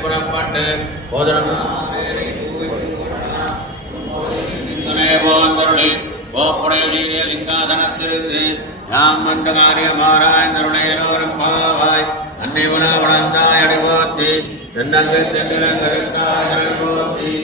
புறப்பட்டு கோப்புடைய லிங்காதனத்திலிருந்து யாம் வந்த காரியமாராய்ந்தருடையோரும் பாவாய் அன்னை உலக வளர்ந்தாய் அடிபோத்தி தென்னங்கு தென்னிலங்கருத்தாய் போத்தி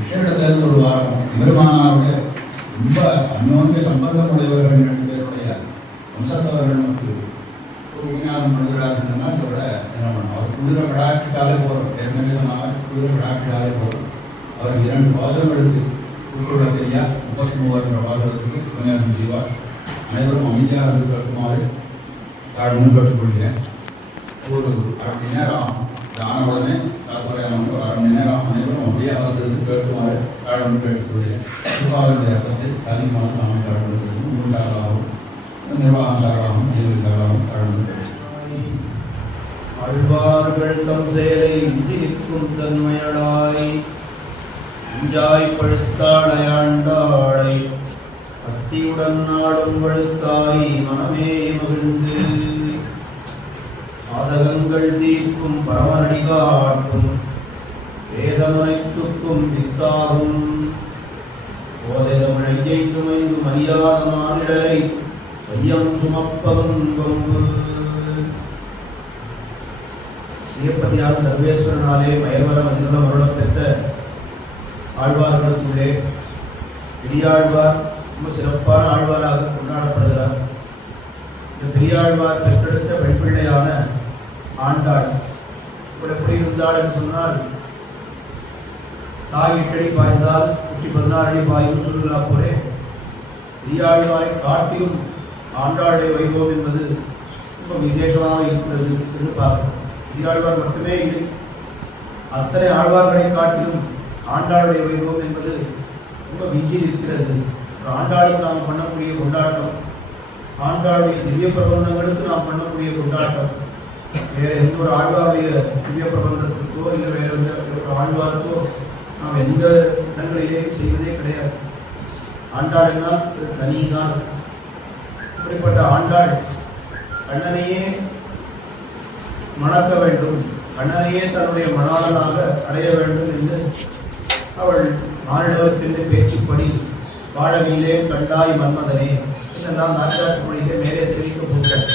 விசேஷத்திலிருந்து ஒரு வாரம் பெருமானாருடைய ரொம்ப அந்யோன்ய சம்பந்தம் உடையவர்கள் 2 பேருடைய வம்சத்தவர்கள் நமக்கு ஒரு விஞ்ஞானம் பண்ணுகிறாருன்னா இதோட என்ன பண்ணோம். அவர் குதிரை விழாக்கிட்டாலே போகிறோம். ஏற்கனவே குதிரை விழாக்கிட்டாலே போகிறோம். அவர் 2 பாசங்களுக்கு உட்கொள்ள தெரியா 33 பாசத்துக்கு விஞ்ஞானம் செய்வார். அனைவரும் அமைதியாக இருக்குமாறு தாழ்வு கேட்டுக்கொள்கிறேன். ஒரு 1/2 மணி நேரம் ஆன உடனே தாற்பயம் 1/2 மணி நேரம் அனைவரும் அப்படியே அவர்களுக்கு கேட்குமாறு தாழ்வு கேட்டுக்கொள்கிறேன். திருவாரூர் அர்த்தத்தை அதிகமான சாமி தாழ்வு செய்யும். உண்டாகவும் நிர்வாகக்காரராகவும் ஜீவிக்காரராகவும் தாழ்வு கேட்டு ஆழ்வார்கள் தம் செயலை இன்றி நிற்கும் தன்மையடாய் இஞ்சாய் பழுத்தாளையாண்டாளை பக்தியுடன் நாடும் வழுத்தாய் மனமே மகிழ்ந்து ஆதகங்கள் தீர்க்கும் பரமனடி காட்டும் வேதமனைத்துக்கும் வித்தாகும் போதெழுமைந்து மரியாத மாநிலை ஐயம் சுமப்பதும் கொம்பு ஸ்ரீபதியான சர்வேஸ்வரனாலே பயவர மனிதனம் அருளப் பெற்ற ஆழ்வார்களுக்குள்ளே பெரியாழ்வார் ரொம்ப சிறப்பான ஆழ்வாராக கொண்டாடப்படுகிறார். இந்த பெரியாழ்வார் பெற்றெடுத்த பெண்பிள்ளையான ஆண்டாள் இப்படி எப்படி இருந்தாள் என்று சொன்னால், தாய் 8 அடி பாய்ந்தால் குட்டி 16 அடி பாயும் சொல்லுகிறா போலே பெரியாழ்வாரை காட்டிலும் ஆண்டாளுடைய வைபவம் என்பது ரொம்ப விசேஷமாக இருக்கிறது என்று பார்க்கிறோம். பெரியாழ்வார் மட்டுமே இல்லை, அத்தனை ஆழ்வார்களை காட்டிலும் ஆண்டாளுடைய வைபவம் என்பது ரொம்ப விஞ்சி இருக்கிறது. ஆண்டாளுக்கு நாம் பண்ணக்கூடிய கொண்டாட்டம், ஆண்டாளுடைய திவ்ய பிரபந்தங்களுக்கு நாம் பண்ணக்கூடிய கொண்டாட்டம் வேறு எந்த ஒரு ஆழ்வாருடைய திவ்ய பிரபந்தத்திற்கோ இல்லை வேறு ஒரு ஆழ்வாருக்கோ நாம் எந்த இடங்களிலேயும் செய்வதே கிடையாது. ஆண்டாள் என்னால் தனிதான். இப்படிப்பட்ட ஆண்டாள் கண்ணனையே மணக்க வேண்டும், கண்ணனையே தன்னுடைய மணாளனாக அடைய வேண்டும் என்று அவள் மாநிலத்திற்கு பேச்சுப்படி வாழவிலே கண்டாய் மன்மதனே இதெல்லாம் நாட்டாட்சி மொழிக்கு மேலே தெரிவிக்க போகிறேன்.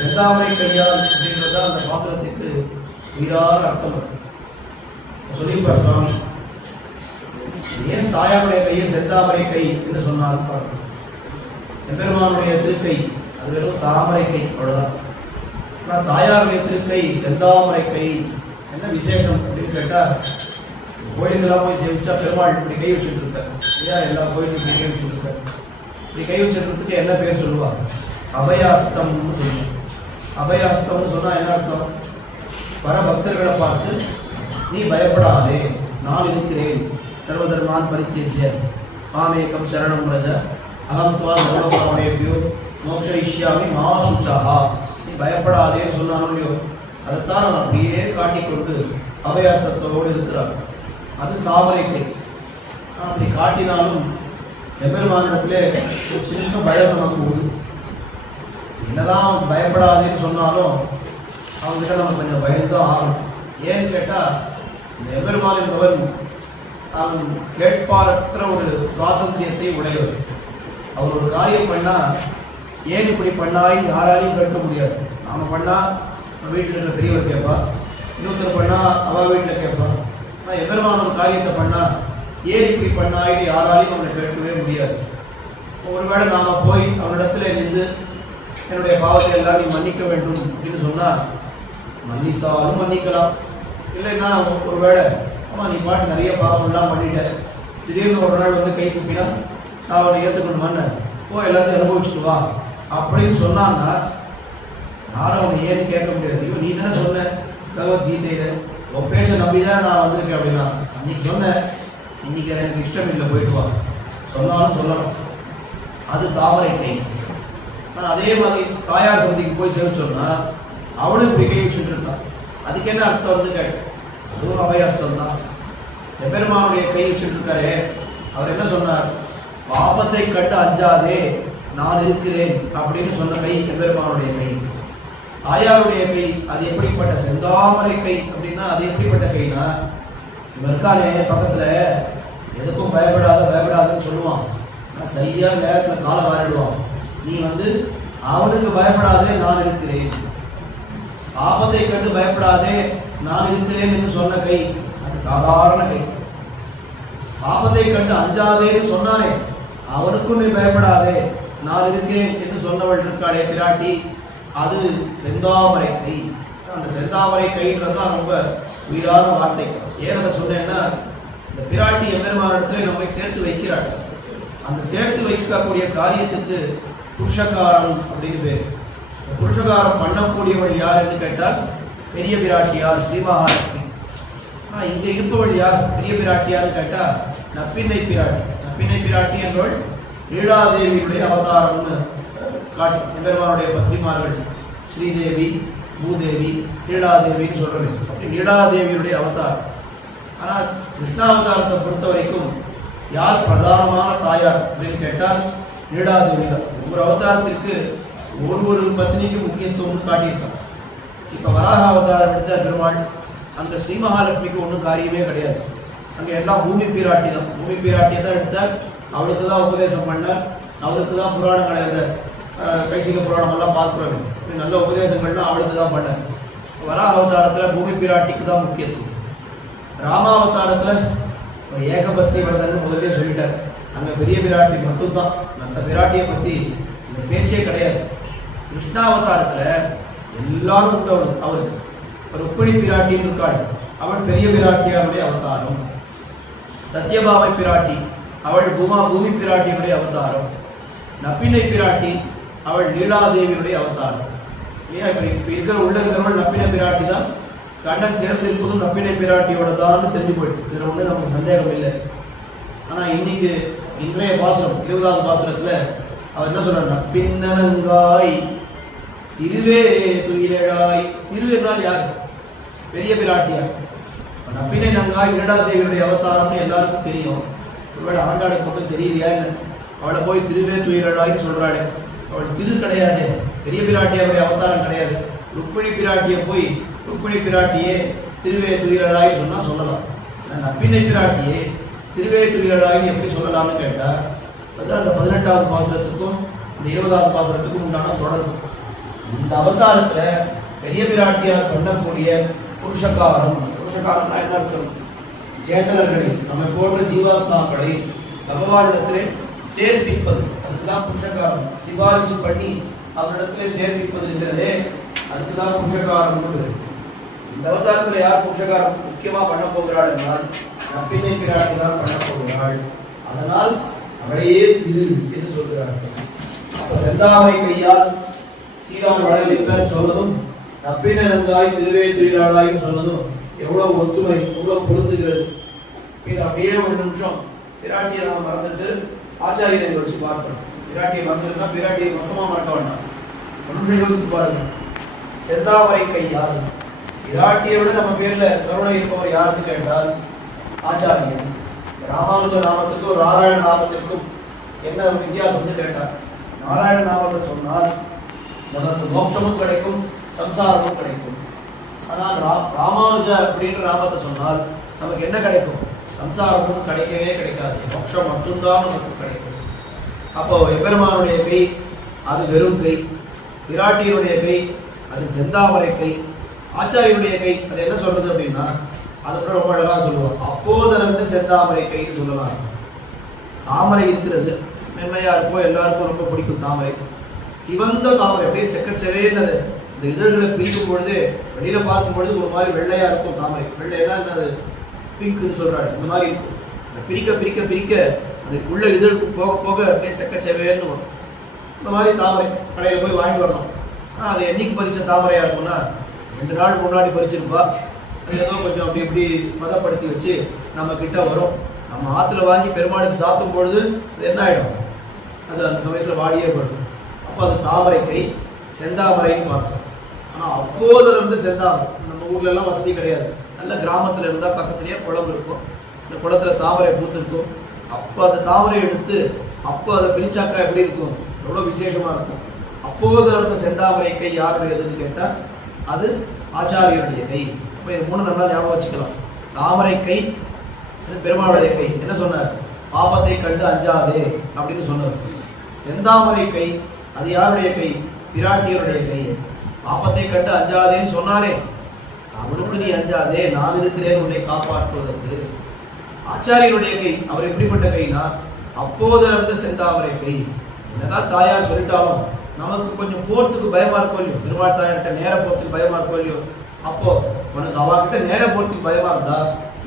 செந்தாமரை கையால் அப்படின்றத அந்த பாத்திரத்துக்கு உயிரான அர்த்தம் சொல்லிப்பார் சுவாமி. ஏன் தாயாருடைய கையில் செந்தாமரை கை என்று சொன்னால் எம்பெருமானுடைய திருக்கை அது வெறும் தாமரை கை அவ்வளவுதான். ஆனால் தாயாருடைய திருக்கை செந்தாமரை கை என்ன விசேஷம் அப்படின்னு கேட்டால், கோயிலுக்கெல்லாம் போய் சேவிச்சா பெருமாள் இப்படி கை வச்சுட்டு இருக்க ஐயா, எல்லா கோயிலுக்கும் கை வச்சுட்டு இருக்க. இப்படி கை வச்சிருக்கிறதுக்கு என்ன பேர் சொல்லுவாங்க? அபயாஸ்தம்னு சொல்லுவாங்க. அபயாஸ்தம்னு சொன்னா என்ன அர்த்தம்? வர பக்தர்களை பார்த்து நீ பயப்படாதே, நான் இருக்கிறேன், சர்வதர்மான் பரித்தியஜ்ய மாமேகம் சரணம் ரஜ அகம் துவா சர்வபாவேப்யோ மோக்ஷயிஷ்யாமி மா சுச்சஹா, நீ பயப்படாதேன்னு சொன்னானோ இல்லையோ, அதைத்தான் நான் அப்படியே காட்டிக்கொண்டு அபயாஸ்தத்தோடு இருக்கிறார். அது தாமரை கை. அப்படி காட்டினாலும் எம்பெருமானிடத்திலே ஒரு சின்ன பயம் நமக்கு உண்டு. என்னதான் பயப்படாதேன்னு சொன்னாலும் அவங்ககிட்ட நம்ம கொஞ்சம் பயந்துதான் ஆகும். ஏன்னு கேட்டால், இந்த எம்பெருமான் என்பவன் அவன் கேட்பாரற்ற ஒரு சுவாதந்திரியத்தை உடையவர். அவர் ஒரு காரியம் பண்ணா ஏன் இப்படி பண்ணாயின்னு யாராலையும் கேட்க முடியாது. நாம பண்ணா நம்ம வீட்டில் இருக்கிற பெரியவர் கேட்பா, இன்னொருத்தர் பண்ணா அவ வீட்டில் கேட்பா. ஆனால் எம்பெருமான் ஒரு காரியத்தை பண்ணா ஏன் இப்படி பண்ணாயின்னு யாராலையும் அவனை கேட்கவே முடியாது. ஒருவேளை நாம போய் அவனிடத்துல நின்று என்னுடைய பாவத்தை எல்லாம் நீ மன்னிக்க வேண்டும் அப்படின்னு சொன்னா மன்னித்தாலும் மன்னிக்கலாம். இல்லைன்னா ஒருவேளை ஆமா நீ பாட்டு நிறைய பாவம் எல்லாம் பண்ணிட்ட, திடீர்னு ஒரு நாள் வந்து கை குப்பினா நான் அவனை ஏற்றுக்கணுமான்னு எல்லாத்தையும் அனுபவிச்சுட்டு வா அப்படின்னு சொன்னான்னா யாரும் அவனை ஏன்னு கேட்க முடியாது. இவன் நீ தானே சொன்ன பகவத்கீதையில உன் பேச நம்பிதான் நான் வந்திருக்கேன் அப்படின்னா, அன்னைக்கு சொன்னேன், இன்னைக்கு எனக்கு இஷ்டம் இல்லை, போயிட்டு வா, சொன்னாலும் சொல்லணும். அது தாமரை கை. ஆனால் அதே மாதிரி தாயார் சந்திக்கு போய் சேவிச்சோம்னா அவனுக்கு இப்படி கை வச்சுட்டு இருக்கான். அதுக்கு என்ன அர்த்தம் வந்து கேட்டு, அதுவும் அபயாஸ்தம் தான். எம்பெருமானுடைய கை வச்சுட்டு இருக்காரு. அவர் என்ன சொன்னார்? பாபத்தை கண்டு அஞ்சாதே நான் இருக்கிறேன் அப்படின்னு சொன்ன கை எம்பெருமானுடைய கை. தாயாருடைய கை அது எப்படிப்பட்ட செந்தாமரை கை அப்படின்னா, அது எப்படிப்பட்ட கைனா, இவன் இருக்கானே பக்கத்துல எதுக்கும் பயப்படாதுன்னு சொல்லுவான். நான் சரியா நேரத்தில் காலை வாரிடுவான். நீ வந்து அவனுக்கு பயப்படாதே நான் இருக்கிறேன், ஆபத்தை கண்டு பயப்படாதே நான் இருக்கிறேன் என்று சொன்ன கை அது சாதாரண கை. ஆபத்தை கண்டு அஞ்சாதேன்னு சொன்னானே அவனுக்கும் நீ பயப்படாதே நான் இருக்கேன் என்று சொன்னவள் இருக்காளே பிராட்டி, அது செந்தாமரை கை. அந்த செந்தாமரை கைன்றதுதான் ரொம்ப உயிரான வார்த்தை. ஏன் அதை சொன்னேன்னா, இந்த பிராட்டி எம்பெருமானிடத்துல நம்மை சேர்த்து வைக்கிறாள். அந்த சேர்த்து வைக்கக்கூடிய காரியத்துக்கு புருஷகாரம் அப்படின்னு பேர். இந்த புருஷகாரம் பண்ணக்கூடியவள் யார் என்று கேட்டால் பெரிய பிராட்டியார் ஸ்ரீமகாலட்சுமி. இங்க இருப்பவள் யார் பெரிய பிராட்டியார் கேட்டா நப்பின்னை பிராட்டி. நப்பின்னை பிராட்டி என்பவள் லீலாதேவியுடைய அவதாரம்னு காட்டி எம்பெருமானுடைய பத்ரிமார்கள் ஸ்ரீதேவி, பூதேவி, லீலாதேவின்னு சொல்றது. அப்படி லீலாதேவியுடைய அவதாரம். ஆனால் கிருஷ்ணாவதாரத்தை பொறுத்த வரைக்கும் யார் பிரதானமான தாயார் அப்படின்னு கேட்டால் லீலாதேவி தான். ஒவ்வொரு அவதாரத்திற்கு ஒரு பத்னிக்கு முக்கியத்துவம் காட்டியிருக்காங்க. இப்போ வராக அவதாரம் எடுத்த பெருமாள், அந்த ஸ்ரீ மகாலட்சுமிக்கு ஒன்றும் காரியமே கிடையாது. அங்கே எல்லாம் பூமி பிராட்டி தான். பூமி பிராட்டியை தான் எடுத்தார். அவளுக்கு தான் உபதேசம் பண்ணார். அவளுக்கு தான் புராணங்களை அந்த கைசிக புராணம் எல்லாம் பார்க்குறாங்க. நல்ல உபதேசங்கள்லாம் அவளுக்கு தான் பண்ணார். வராக அவதாரத்தில் பூமி பிராட்டிக்கு தான் முக்கியத்துவம். ராமாவதாரத்தில் ஏகபக்தி விரதன்னு முதலே சொல்லிட்டார். அங்கே பெரிய பிராட்டி மட்டும்தான். அந்த பிராட்டியை பற்றி இந்த பேச்சே கிடையாது. கிருஷ்ணாவதாரத்தில் எல்லாரும் உண்டவள். அவருக்கு ருக்மிணி பிராட்டின்னு இருக்காள். அவள் பெரிய பிராட்டியாருடைய அவதாரம். சத்யபாமை பிராட்டி அவள் பூமி பிராட்டியுடைய அவதாரம். நப்பினை பிராட்டி அவள் லீலாதேவியுடைய அவதாரம். ஏன் இப்போ இருக்கிறவள் நப்பினை பிராட்டி தான். கண்ணன் சேர்ந்திருப்பதும் நப்பினை பிராட்டியோட தான் தெரிஞ்சு போயிடுச்சு. இதில் ஒன்றும் நமக்கு சந்தேகம் இல்லை. ஆனால் இன்னைக்கு இன்றைய பாசுரம் 20வது பாசுரத்தில் அவர் என்ன சொல்றார்? நப்பின்னங்காய் திருவே துயிலாய். திரு என்றால் யார்? பெரிய பிராட்டியார். நப்பினை நங்காய் லீலாதேவியுடைய அவதாரம்னு எல்லாருக்கும் தெரியும். ஒருவேளை ஆண்டாளுக்கு மட்டும் தெரியுதியா என்ன? அவளை போய் திருவே துயிலாய்ன்னு சொல்றாளே, அவள் திரு கிடையாது, பெரிய பிராட்டியாருடைய அவதாரம் கிடையாது. ருக்மிணி பிராட்டியை போய் ருக்மிணி பிராட்டியே திருவே துயிலாய் சொன்னா சொல்லலாம். நப்பினை பிராட்டியே திருவே துயிலாய்ன்னு எப்படி சொல்லலாம்னு கேட்டா, அதான் அந்த 18வது பாசுரத்துக்கும் இந்த 20வது பாசுரத்துக்கும் உண்டான தொடர்பு. இந்த அவதாரத்துல பெரிய பிராட்டியார் பண்ணக்கூடிய புருஷகாரம். புருஷகாரம்னா என்ன அர்த்தம்? சேத்தனர்களை நம்ம போன்ற ஜீவாத்மாக்களை பகவானிடத்திலே சேர்ப்பிப்பது, அதுக்குதான் புருஷகாரம். சிபாரிசு பண்ணி அவனிடத்திலே சேர்ப்பிப்பதுங்கிறதே அதுக்குதான் புருஷகாரம். இந்த அவதாரத்தில் யார் புருஷகாரம் முக்கியமா பண்ண போகிறாள் என்றால் நப்பினை பிராட்டி தான் பண்ண போகிறாள். அதனால் அவளையே திரு என்று சொல்கிறார்கள். அப்ப செந்தாமரை கையால் சீரான் வளர்விப்பர் சொன்னதும் நப்பினை நங்காய் திருவே துயிலாளாய்னு சொன்னதும் எவ்வளவு ஒத்துமை, எவ்வளவு பொருந்துகிறது. அப்படியே ஒரு நிமிஷம் பிராட்டியை நாம் மறந்துட்டு ஆச்சாரியனை வச்சு பார்க்கணும். பிராட்டியை மறந்துட்டுனா பிராட்டியை மொத்தமா மறக்க வேண்டாம். ஒன்றை யோசித்து பாருங்க. செந்தாமரை கை யார்? பிராட்டியை விட நம்ம பேர்ல கருணை இருப்பவர் யாருன்னு கேட்டால் ஆச்சாரியன். ராமானுஜ நாமத்துக்கும் நாராயண நாமத்திற்கும் என்ன வித்தியாசம்னு கேட்டார். நாராயண நாமத்தை சொன்னால் நமக்கு மோட்சமும் கிடைக்கும், சம்சாரமும் கிடைக்கும். ஆனால் ராமானுஜ அப்படின்ற நாமத்தை சொன்னால் நமக்கு என்ன கிடைக்கும்? சம்சாரமும் கிடைக்கவே கிடைக்காது, மோட்சம் மட்டும்தான் நமக்கு கிடைக்கும். அப்போ எம்பெருமானுடைய கை அது வெறும் கை, பிராட்டியுடைய கை அது செந்தாமரை கை, ஆச்சாரியனுடைய கை அது என்ன சொல்றது அப்படின்னா, அதை கூட ரொம்ப அழகா சொல்லுவார். அப்போதிலிருந்து செந்தாமரை கைன்னு சொல்லலாம். தாமரை இருக்கிறது, மென்மையா இருக்கும், எல்லாருக்கும் ரொம்ப பிடிக்கும் தாமரை. சிவந்த தாமரை அப்படியே செக்கச்செவேன்னது. இந்த இதழ்களை பிரிக்கும் பொழுது வெளியில பார்க்கும் பொழுது ஒரு மாதிரி வெள்ளையா இருக்கும் தாமரை. வெள்ளையா என்னது? பிங்க்னு சொல்றாரு. இந்த மாதிரி இருக்கும். பிரிக்க பிரிக்க பிரிக்க அது உள்ள இதழுக்கு போக போக அப்படியே செக்கச்செவேன்னு வரும். இந்த மாதிரி தாமரை கடையில் போய் வாங்கி வரணும். அது என்னைக்கு பறித்த தாமரையாக இருக்கும்னா 2 நாள் முன்னாடி பறிச்சிருப்பா. அது ஏதோ கொஞ்சம் அப்படி இப்படி மதப்படுத்தி வச்சு நம்ம கிட்ட வரும். நம்ம ஆற்றுல வாங்கி பெருமாளுக்கு சாத்தும் பொழுது அது என்ன ஆகிடும், அது அந்த சமயத்தில் வாடியே போயிடும். அப்போ அது தாமரை கை, செந்தாமரைன்னு பார்க்கணும். ஆனால் அப்போது வந்து செந்தாமரை நம்ம ஊர்லெல்லாம் வசதி கிடையாது. நல்ல கிராமத்தில் இருந்தால் பக்கத்துலேயே குளம் இருக்கும், அந்த குளத்தில் தாமரை பூத்திருக்கும். அப்போ அந்த தாமரை எடுத்து அப்போ அதை பிரிச்சாக்கா எப்படி இருக்கும், எவ்வளோ விசேஷமாக இருக்கும். அப்போது இருந்த செந்தாமரை கை யாருடையதுன்னு கேட்டால் அது ஆச்சாரியனுடைய கை. இப்போ இது 3 நல்லா ஞாபகம் வச்சுக்கலாம். தாமரை கை, பெருமாளுடைய கை. என்ன சொன்னார், பாபத்தை கண்டு அஞ்சாதே அப்படின்னு சொன்னார். செந்தாமரை கை அது யாருடைய கை, பிராட்டியருடைய கை. பாபத்தை கண்டு அஞ்சாதேன்னு சொன்னானே, அவனுக்கு நீ அஞ்சாதே, நான் இருக்கிறேன் உன்னை காப்பாற்றுவதற்கு. ஆச்சாரியனுடைய கை, அவர் எப்படிப்பட்ட கைனா அப்போது இருந்த செந்தாமரை கை. என்னதான் தாயார் சொல்லிட்டாலும் நமக்கு கொஞ்சம் போறதுக்கு பயமா இருக்கும் இல்லையோ, பெருமாள் தாயார்கிட்ட நேர போறதுக்கு பயமா இருக்கும் இல்லையோ. அப்போ உனக்கு அவகிட்ட நேர போறதுக்கு பயமா இருந்தா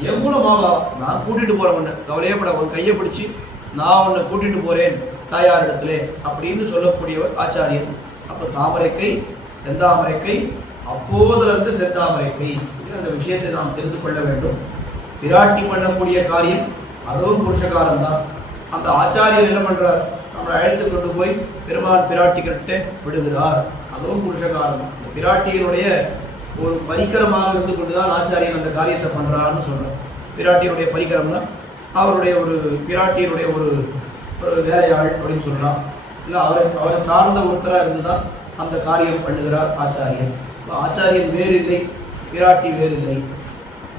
என் மூலமாவா நான் கூட்டிட்டு போறேன், உன்னை கவலையப்பட, உன் கையை பிடிச்சி நான் உன்னை கூட்டிட்டு போறேன் தாயார் இடத்துல அப்படின்னு சொல்லக்கூடியவர் ஆச்சாரியர். அப்போ தாமரை கை, செந்தாமரை கை, அப்போதுல இருந்து செந்தாமரை கை. அந்த விஷயத்தை நாம் தெரிந்து கொள்ள வேண்டும். பிராட்டி பண்ணக்கூடிய காரியம் அதுவும் புருஷகாரம் தான். அந்த ஆச்சாரியர் என்ன பண்றார், நம்மளை அழைத்து கொண்டு போய் பெருமாள் பிராட்டி கிட்ட விடுகிறார், அதுவும் புருஷகாரம் தான். பிராட்டியினுடைய ஒரு பரிகரமாக இருந்து கொண்டுதான் ஆச்சாரியன் அந்த காரியத்தை பண்றாருன்னு சொல்றார். பிராட்டியினுடைய பரிகரம்னா அவருடைய ஒரு பிராட்டியினுடைய ஒரு வேலையாள் அப்படின்னு சொல்லலாம். இல்லை அவரை சார்ந்த ஒருத்தராக இருந்துதான் அந்த காரியம் பண்ணுகிறார் ஆச்சாரியன். ஆச்சாரியன் வேறு இல்லை, பிராட்டி வேறு இல்லை.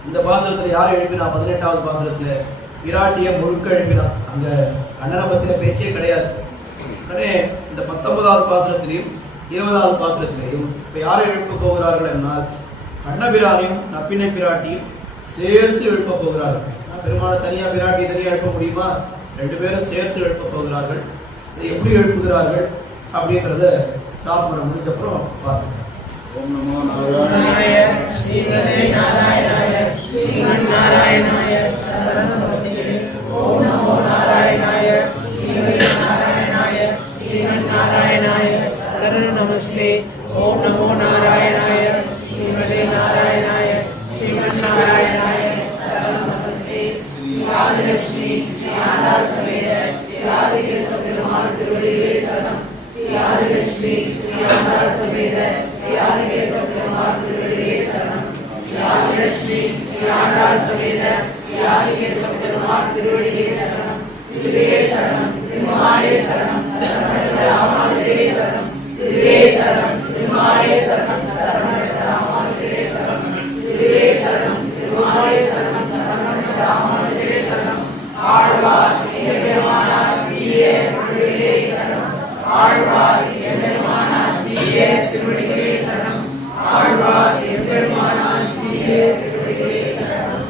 இந்த பாசுரத்தில் யார் எழுப்பினா, 18வது பாசுரத்தில் பிராட்டியை முழுக்க எழுப்பினா. அங்கே கண்ணனை பற்றின பேச்சே கிடையாது. உடனே இந்த 19வது பாசுரத்திலையும் 20வது பாசுரத்திலையும் இப்போ யாரை எழுப்ப போகிறார்கள் என்னால் கண்ணபிரானையும் நப்பினை பிராட்டியும் சேர்த்து எழுப்ப போகிறார்கள். பெருமாளை தனியாக பிராட்டி தனியாக எழுப்ப முடியுமா, 2 பேரும் சேர்த்து எழுப்ப போகிறார்கள். இதை எப்படி எழுப்புகிறார்கள் அப்படின்றத சாஸ்திரம் முடிஞ்சப்புறம் பார்த்துக்கலாம். ஓம் நமோ நாராயணாய ஸ்ரீமதே நாராயணாய ஸ்ரீமன் நாராயணாய சரணமஸ்தே. ஓம் நமோ நாராயணாய ஸ்ரீமதே நாராயணாய ஸ்ரீமன் நாராயணாய சரணமஸ்தே. ஓம் நமோ நாராயணாய ஸ்ரீமதே நாராயணாய ஸ்ரீமன் நாராயணாய சரணமஸ்தே. ஆதிலட்சுமி ஆண்டாள் சமேத ஆதிகேச பெருமாள் திருவடிகளே சரணம். ஆதிலட்சுமி ஆண்டாள் சமேத ஆதிகேச பெருமாள் திருவடிகளே சரணம். ஆதிலட்சுமி ஆண்டாள் சமேத ஆதிகேச பெருமாள் திருவடிகளே சரணம். திருவே சரணம், திருமாலே சரணம், சரண ராமானுஜே சரணம். திருவே சரணம், திருமாலே சரணம், சரண ராமானுஜே சரணம். திருவே சரணம், திருமாலே சரணம், சரண ராமானுஜே சரணம். ஆழ்வார் எம்பெருமானார் தீய திருவடிகளே சரணம். ஆழ்வார் எம்பெருமானார் தீய திருவடிகளே சரணம். ஆழ்வார் எம்பெருமானார் தீய திருவடிகளே சரணம்.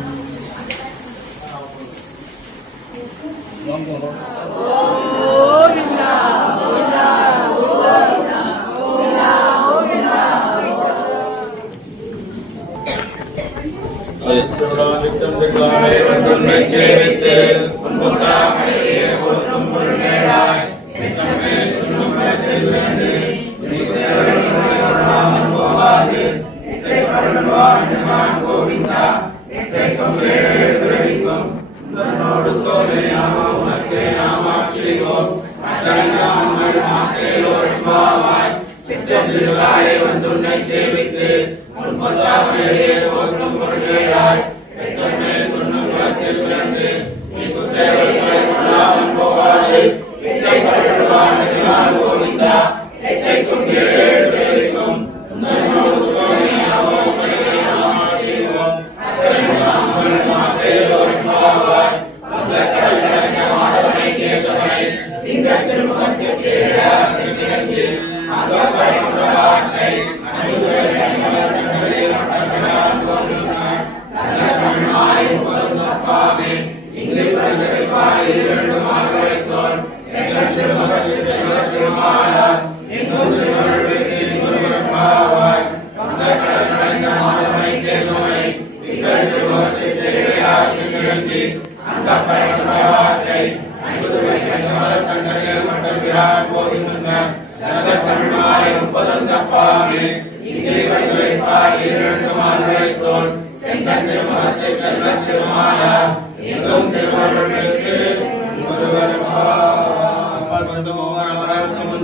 வந்துன்னை சேவித்து பொன்கொண்டாமலையே போற்றும் பொருளாய் பெற்றோர்மேல் துண்ணும் குலத்தில் பிறந்து நீ குற்றங்களை கொள்ளாமல் போகாது. எத்தை பருவான் எல்லாம் கோவிந்தா எத்தைக்கும் ஏழு பேருக்கும் உன்னோடு தோணியாவோம் பரிகை நாம செய்வோம். அத்தனை மாற்றேலோரும் பாவாய் கடல் கடந்த மாதவனை கேசவனை திங்கள் திருமுகத்து சேரா சென்றிறங்கி அகப்படை கொண்ட வார்த்தை அனைவரும் முப்பதும் தப்பாமே இங்கே பரிசுரைப்பாய் இரண்டு மால்வரைத்தோள் செங்கன் திருமுகத்தை செல்வத் திருமாலார் எங்கும் திருவருள் பெற்று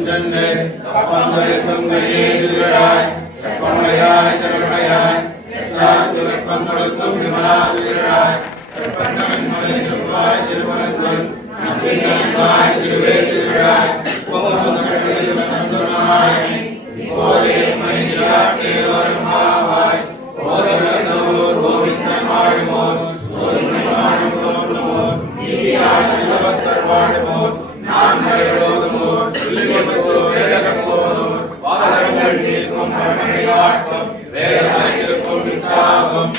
சென்று கப்பங்களுக்கும் வெளியேறாய் செப்பமுடையாய் திருடையாய் செற்றார்க்கு வெப்பம் கொடுக்கும் விமலாகிறாய் செப்பந்தமின் மலை சொல்வாய் சிறுவனங்கள் நம்பினாய் திருவே திருடாய் இப்போதே மனிதராட்டேரோரும் மாவாய் ஓதோர் கோவிந்தன் வாழுமோர் சோதனை வாழுமோர் நீதியாய் நிலவத்தர் வாழுமோர் நான் மறையோதுமோர் இல்லமத்தோர் இழகப்போனோர் வாதங்கள் தீர்க்கும் பரமனை வாட்டம் வேதனைக்கும் வித்தாகம்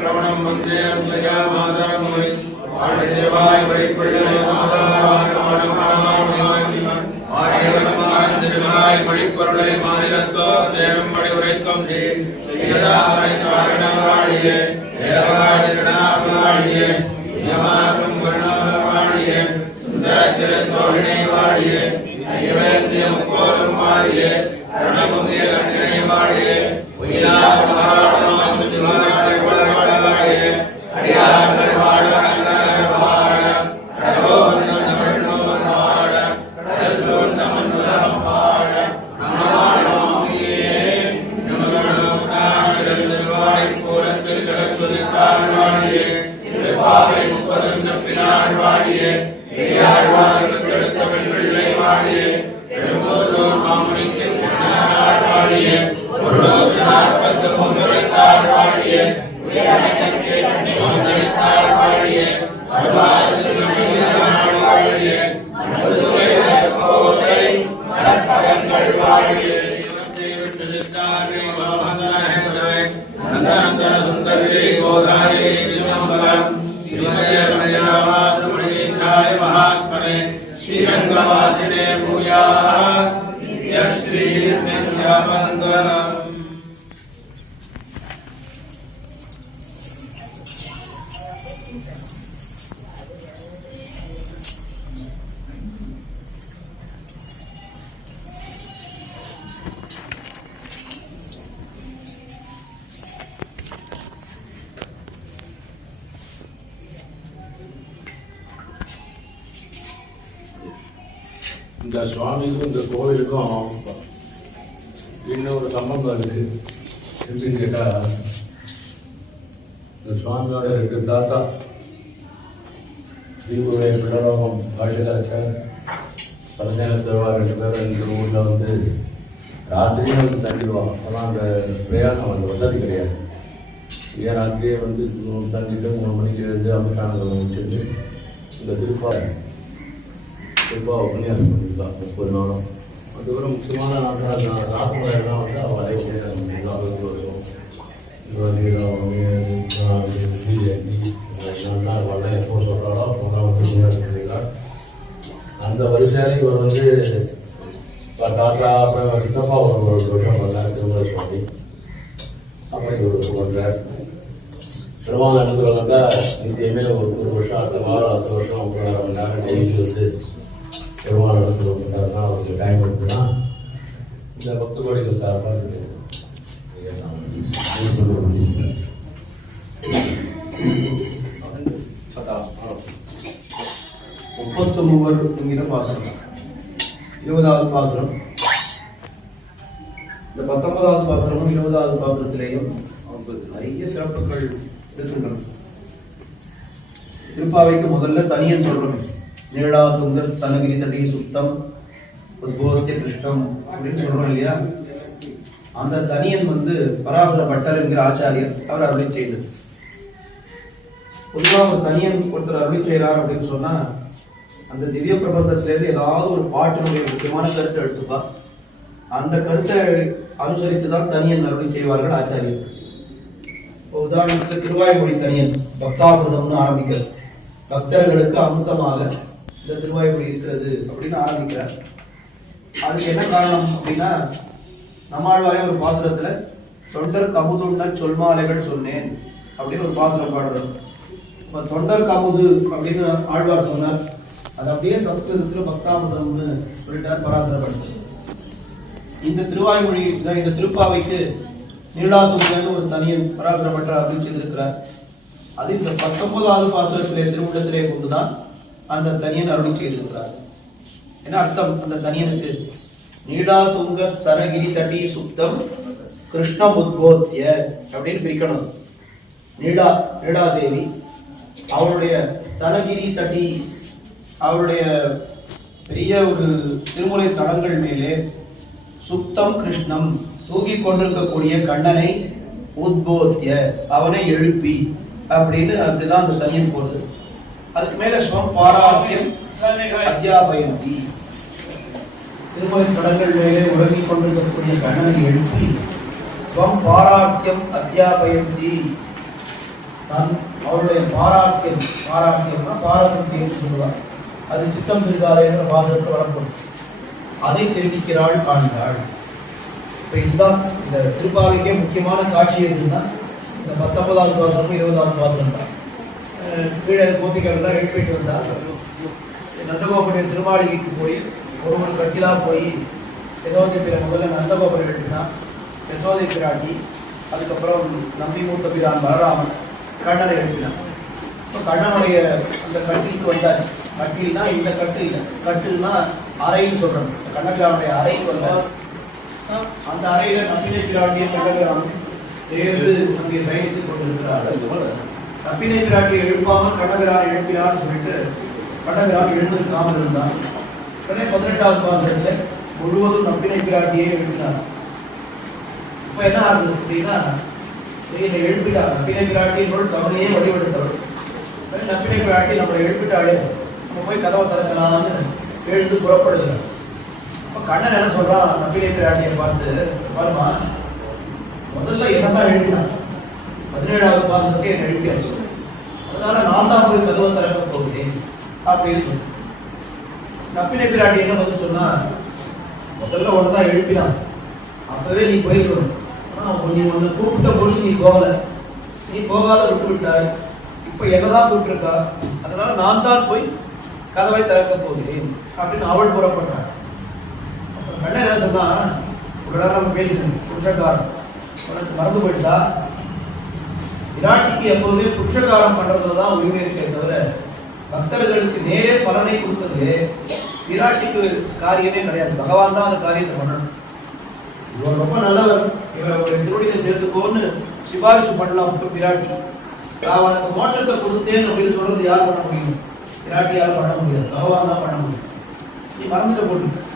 பிரவணம் வந்தே மாதரமொழி வாழவாய் மொழிப்பொருளை மாநிலத்தோர் சேரும் படி உரைக்கும் சுந்தர திருத்தோழினை வாழிய முப்போரும் வாழிய அருணகுந்தியை வாழிய அடியார்கள் வாழ வாழ சகோதரன் தமிழ்நூல் வாழ கடல் சூழ்ந்த மண்ணுலகம் வாழ திருவாய்ப்பூரத்தில் கிடக்குதித்தாள் வாழியே திருப்பாவை முப்பதும் தப்பினாள் வாழியே பெரியாழ்வார்கள் எடுத்த பெண்பிள்ளை வாழியே எழும்பூர் மாமுனிக்கு வாழியே ஒரு 43 வாழியே ஸ்ரீரங்கவாசினே பூயா ஸ்ரீ நித்யாமங்கலம். இந்த சுவாமிக்கும் இந்த கோவிலுக்கும் இன்னொரு சம்பந்தம் இருக்கு. எப்படின்னு கேட்டால், இந்த சுவாமியோட இருக்கிற தாத்தா ஸ்ரீகுருடைய பிள்ளரோகம் பாஷையில் பலசேன திருவாரூர் 2 பேர் இந்த ஊரில் வந்து ராத்திரியும் வந்து தங்கிடுவாங்க. ஆனால் அந்த பிரயாணம் அந்த வசதி கிடையாது. ஏன் ராத்திரியே வந்து தங்கிட்டு 3 மணிக்கு எழுந்து அபிஷானங்களை முடிச்சுட்டு இந்த திருப்பாவை உபன்யாசம் பண்ணியிருக்கான் 30 நாளும். அதுக்கப்புறம் முக்கியமான ராத்முறையெல்லாம் வந்து அவள் வரைய உபன்யாசம் பண்ணியிருக்கான் 20 வருஷம். வரல எப்போ சொல்கிறாளோ அப்போதான் வந்து உபன்யாசம் பண்ணியிருக்காள். அந்த வரிசையில் இவர் வந்து தாத்தா அப்புறம் சித்தப்பா ஒரு வருஷம் பண்ணார் திருமலை சுவாமி. அப்புறம் இவர் பண்ணுறார். பெருமாள் நடந்துக்கிறவங்க நித்தியமே ஒரு வருஷம் அடுத்த வருஷம் 3 மணி நேரம் டெய்லி வந்து பெருமாள் நடந்து வந்துட்டாருன்னா அவருக்கு டைம் இருக்குன்னா இந்த பக்த கோடிகள் சார்பாக 33 பாசனம் 20வது பாசனம். இந்த 19வது பாசனமும் 20வது பாசனத்திலேயும் நிறைய சிறப்புகள் இருக்கின்றன. திருப்பாவைக்கு முதல்ல தனியன் சொல்றோம். நீடா துங்க தனகிரி தடி சுத்தம் உத்போத்திய கிருஷ்ணம் அப்படின்னு சொல்றோம் இல்லையா? அந்த தனியன் வந்து பராசர பட்டர் என்கிற ஆச்சாரியர் அவர் அருளை செய்தது. பொதுவாக ஒரு தனியன் ஒருத்தர் அருளி செய்கிறார் அப்படின்னு சொன்னா அந்த திவ்ய பிரபந்தத்திலேருந்து ஏதாவது ஒரு பாட்டினுடைய முக்கியமான கருத்தை எடுத்துப்பா. அந்த கருத்தை அனுசரித்து தான் தனியன் அருளி செய்வார்கள் ஆச்சாரியர்கள். இப்போ உதாரணத்துக்கு திருவாய்மொழி தனியன் பக்தாமிர்தம்னு ஆரம்பிக்கிறது. பக்தர்களுக்கு அமுதமாக இந்த திருவாய்மொழி இருக்கிறது அப்படின்னு ஆரம்பிக்கிறார். அதுக்கு என்ன காரணம் அப்படின்னா, நம்மாழ்வாரே ஒரு பாசுரத்துல தொண்டர் கமுதுண்ண சொல்மாலைகள் சொன்னேன் அப்படின்னு ஒரு பாசுரம் பாடுறோம். இப்போ தொண்டர் கமுது அப்படின்னு ஆழ்வார் சொன்னார். அது அப்படியே சம்ஸ்கிருதத்துல பக்தாமிர்தம்னு சொல்லிட்டார் பராசரப்பட்டு. இந்த திருவாய்மொழி இந்த திருப்பாவைக்கு நீளாத்துறையாக ஒரு தனியன் பராசரப்பட்ட அருள் செய்திருக்கிறார். அது இந்த 19வது பாசுரத்திலே திருவுள்ளத்திலே கொண்டுதான் அந்த தனியன் அருள் செய்திருக்கிறார். என்ன அர்த்தம் அந்த தனியனுக்கு? நீளாதுங்க ஸ்தனகிரி தட்டி சுத்தம் கிருஷ்ணம் உத்போத்திய அப்படின்னு பிரிக்கணும். நீளாதேவி அவருடைய ஸ்தனகிரி தட்டி அவருடைய பெரிய ஒரு திருமுறை தலங்கள் மேலே சுத்தம் கிருஷ்ணம் தூங்கிக் கொண்டிருக்கக்கூடிய கண்ணனை உத்போத்திய அவனை எழுப்பி அப்படின்னு அப்படிதான் அந்த தனியன் போடுது. அதுக்கு மேல ஸ்வம் பாராக்கியம் அத்தியாபயந்தி திருமுறை தலங்கள் மேலே உறங்கிக் கொண்டிருக்கக்கூடிய கண்ணனை எழுப்பி ஸ்வம் பாராக்கியம் அத்தியாபயந்தி அவருடைய பாராக்கியம்னா பாரசக்தின்னு சொல்லுவார். அது சித்தம் திருக்காலே என்ற வாசகத்தில் வரப்படும். அதை தெரிவிக்கிறாள் ஆண்டாள். இப்ப இதுதான் இந்த திருப்பாவைக்கே முக்கியமான காட்சி எதுன்னா இந்த 19வது வாசகம் 20வது வாசகம் தான். கீழே கோபிகள் தான் எழுப்பிட்டு வந்தார். நந்தகோபுடைய திருமாளிகைக்கு போய் ஒரு கட்டிலா போய் யசோதை பிற முதல்ல நந்தகோபுரம் எழுப்பினா, யசோதை பிராட்டி, அதுக்கப்புறம் நம்பி மூத்த பிரான் பலராமன் கண்ணனை எழுப்பினான். இப்போ கண்ணனுடைய அந்த கட்டிலுக்கு வந்தாச்சு. கட்டில்னா இந்த கட்டு இல்லை, கட்டுன்னா அறைன்னு சொல்றோம். கண்ணபிரானுடைய அறைக்கு வந்தார். அந்த அறையில நம்பினை பிராட்டியை கண்ணபிரான் சேர்ந்து அங்கே சயனித்துக் கொண்டிருக்கிறார். நம்பினை பிராட்டியை எழுப்பாமல் கண்ணபிரான் எழுப்பினான்னு சொல்லிட்டு கண்ணபிரான் எழுந்திருக்காமல் இருந்தான். உடனே 18வது பாசுரத்துல முழுவதும் நம்பினை பிராட்டியை எழுப்பினார். இப்ப என்ன ஆகுது அப்படின்னா, இதை எழுப்பிட்டார். நம்பினை பிராட்டியின் தவறையே வழிபடுத்தவர். நம்பினை பிராட்டி நம்மளை எழுப்பிட்டாலே நம்ம போய் கதவை திறக்கலாம்னு எழுந்து புறப்படுகிறார். அப்ப கண்ணன் என்ன சொல்றான் நம்பினை பிராட்டியை பார்த்து, பாருமா முதல்ல என்னதான் எழுப்பினான், 17வது பாசுரத்தை என்ன எழுப்பியாச்சு, அதனால நான் தான் போய் கதவை திறக்க போகிறேன் அப்படின்னு சொல்லி. நம்பினை பிராட்டி என்ன பதில் சொன்னா, முதல்ல ஒன்னுதான் எழுப்பினான், அப்பவே நீ போயிருக்கணும். நீ ஒன்னு கூப்பிட்ட பொருள் நீ போகல, நீ போகாத விட்டு விட்டாய். இப்ப என்னதான் கூப்பிட்டுருக்கா, அதனால நான் தான் போய் கதவை திறக்க போகிறேன் அப்படின்னு அவள் புறப்பட்டாள். கண்ணன் என்ன சொன்னா, உடனே நம்ம பேசணும் புருஷகாரம் உனக்கு மறந்து போயிட்டா. விராட்டிக்கு எப்போதுமே புருஷகாரம் பண்றதுலதான் உரிமை இருக்கே தவிர பக்தர்களுக்கு நேரே பலனை கொடுப்பது விராட்டிக்கு காரியமே கிடையாது. பகவான் தான் அந்த காரியத்தை பண்ணணும். இவர் ரொம்ப நல்லவர், இவரை ஒரு திருவடியை சேர்த்துக்கோன்னு சிபாரிசு பண்ணலாம் மட்டும் விராட்டி. அவனுக்கு மோட்சத்தை கொடுத்தேன் அப்படின்னு சொல்றது யார் பண்ண முடியும்? விராட்டி யாரும் பண்ண முடியாது, பகவான் தான் பண்ண முடியும். நீ மறந்துட்ட போட்டு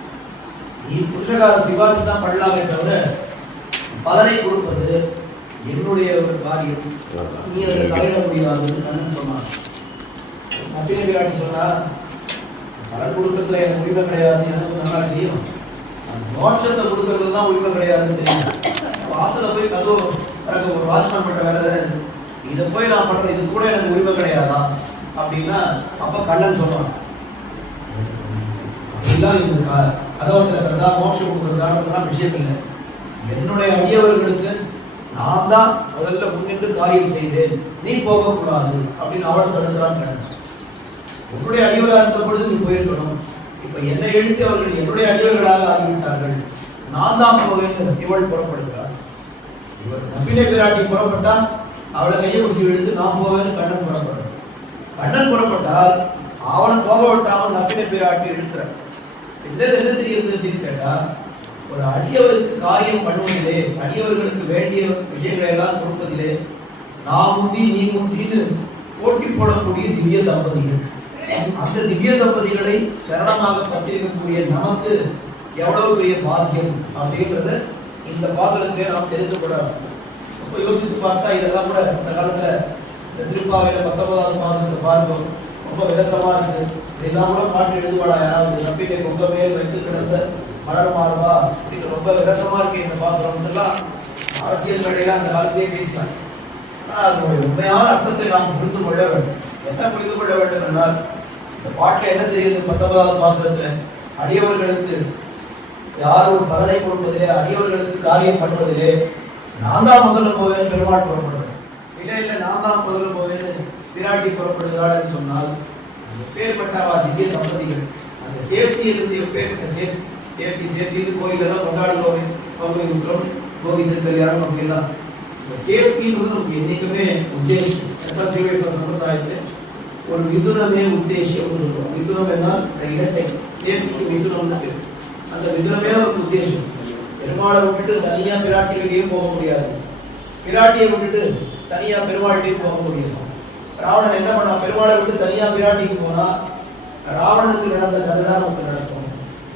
நீ புருஷகார சிபாரிசு தான் பண்ணலாமே தவிர பலனை கொடுப்பது என்னுடைய ஒரு காரியம், நீ அதை தலையிட முடியாதுன்னு கண்ணன் சொன்னான். நம்பினை விராட்டி சொன்னா, பலன் கொடுக்கறதுல எனக்கு உரிமை கிடையாது, எனக்கு நல்லா தெரியும். மோட்சத்தை கொடுக்கறதுல தான் உரிமை கிடையாதுன்னு தெரியும். வாசல போய் கதவு ஒரு வாட்ச்மேன் பண்ற வேலை இதை போய் நான் பண்றேன், இது கூட எனக்கு உரிமை கிடையாதா அப்படின்னா அப்ப கண்ணன் சொல்றான், கதவத்தில் இருக்கிறதா மோட்சம் கொடுக்கறதா விஷயம் இல்லை. என்னுடைய அடியவர்களுக்கு நான் தான் முதல்ல முன்னின்று காரியம் செய்தேன், நீ போகக்கூடாது அப்படின்னு அவளை தடுக்கிறான் கண்ணன். உன்னுடைய அடியவராக இருந்த பொழுது நீ போயிருக்கணும். இப்ப என்னை எழுப்பி அவர்கள் என்னுடைய அடியவர்களாக ஆகிவிட்டார்கள், நான் தான் போவேன். இவள் புறப்படுகிறாள். இவர் நம்பினை விராட்டி புறப்பட்டா அவளை கையை ஊற்றி விழுந்து நான் போவேன்னு கண்ணன் புறப்படுறான். கண்ணன் புறப்பட்டால் அவன் போக விட்டாமல் நம்பினை விராட்டி எடுக்கிறான். என்ன தெரியுது கேட்டா, ஒரு அடியவருக்கு காரியம் பண்ணுவதிலே, அடியவர்களுக்கு வேண்டிய விஷயங்களை எல்லாம் கொடுப்பதிலே நான் முந்தி நீ முந்தின்னு போட்டி போடக்கூடிய திவ்ய தம்பதிகள். அந்த திவ்ய தம்பதிகளை சரணமாக பற்றிருக்கக்கூடிய நமக்கு எவ்வளவு பெரிய பாக்கியம் அப்படின்றத இந்த பாதலத்திலே நாம் தெரிந்து கொள்ளலாம். யோசித்து பார்த்தா இதெல்லாம் கூட இந்த காலத்துல இந்த திருப்பாவையில 19வது பாடத்தை பார்க்கும் ரொம்ப விலசமா இருக்கு. இதெல்லாம் கூட பாட்டு எழுதுவாடா யாராவது, நம்பிக்கை ரொம்ப மேல் வைத்து கிடந்த மலர் மாறுவா அப்படின்னு ரொம்ப விலசமா இருக்கு இந்த பாசுரம். அரசியல் வேலையில அந்த காலத்தையே பேசினாங்க. ஆனால் அதனுடைய உண்மையான அர்த்தத்தை நாம் புரிந்து கொள்ள வேண்டும். என்ன புரிந்து கொள்ள வேண்டும் என்றால், இந்த பாட்டில் என்ன தெரியுது? 19வது பாசுரத்துல அடியவர்களுக்கு யார் ஒரு பலனை கொடுப்பதிலே, அடியவர்களுக்கு காரியம் பண்ணுவதிலே நான் தான் முதல்ல போவேன் பெருமாள் புறப்படுவேன். இல்லை நான் தான் முதல்ல போவேன் பிராட்டி புறப்படுகிறாள் என்று சொன்னால், எப்பேற்பட்டவா திவ்ய தம்பதிகள். அந்த சேர்த்தியிலிருந்து எப்பேற்பட்ட சேர்த்தியில் கோயிலெல்லாம் கொண்டாடுகிறோம், பகுதி குற்றம் கோவி திருக்கல்யாணம் அப்படிலாம். இந்த சேர்த்தின்றது நமக்கு என்னைக்குமே உத்தேசம். சம்பிரதாயத்தில் ஒரு மிதுனமே உத்தேசம் சொல்லுவோம். மிதுனம் என்றால் இரட்டை, சேர்த்திக்கு மிதுனம்னு பேர். அந்த மிதுனமே ஒரு உத்தேசம். பெருமாளை விட்டுட்டு தனியா பிராட்டி வெளியே போக முடியாது, பிராட்டியை விட்டுட்டு தனியா பெருமாள்கிட்டே போக முடியாது. ராவணன் என்ன பண்ணா? பெருமாளை விட்டு தனியா பிராட்டிக்கு போனா ராவணனுக்கு நடந்த கதை தான் நமக்கு நடக்கும்.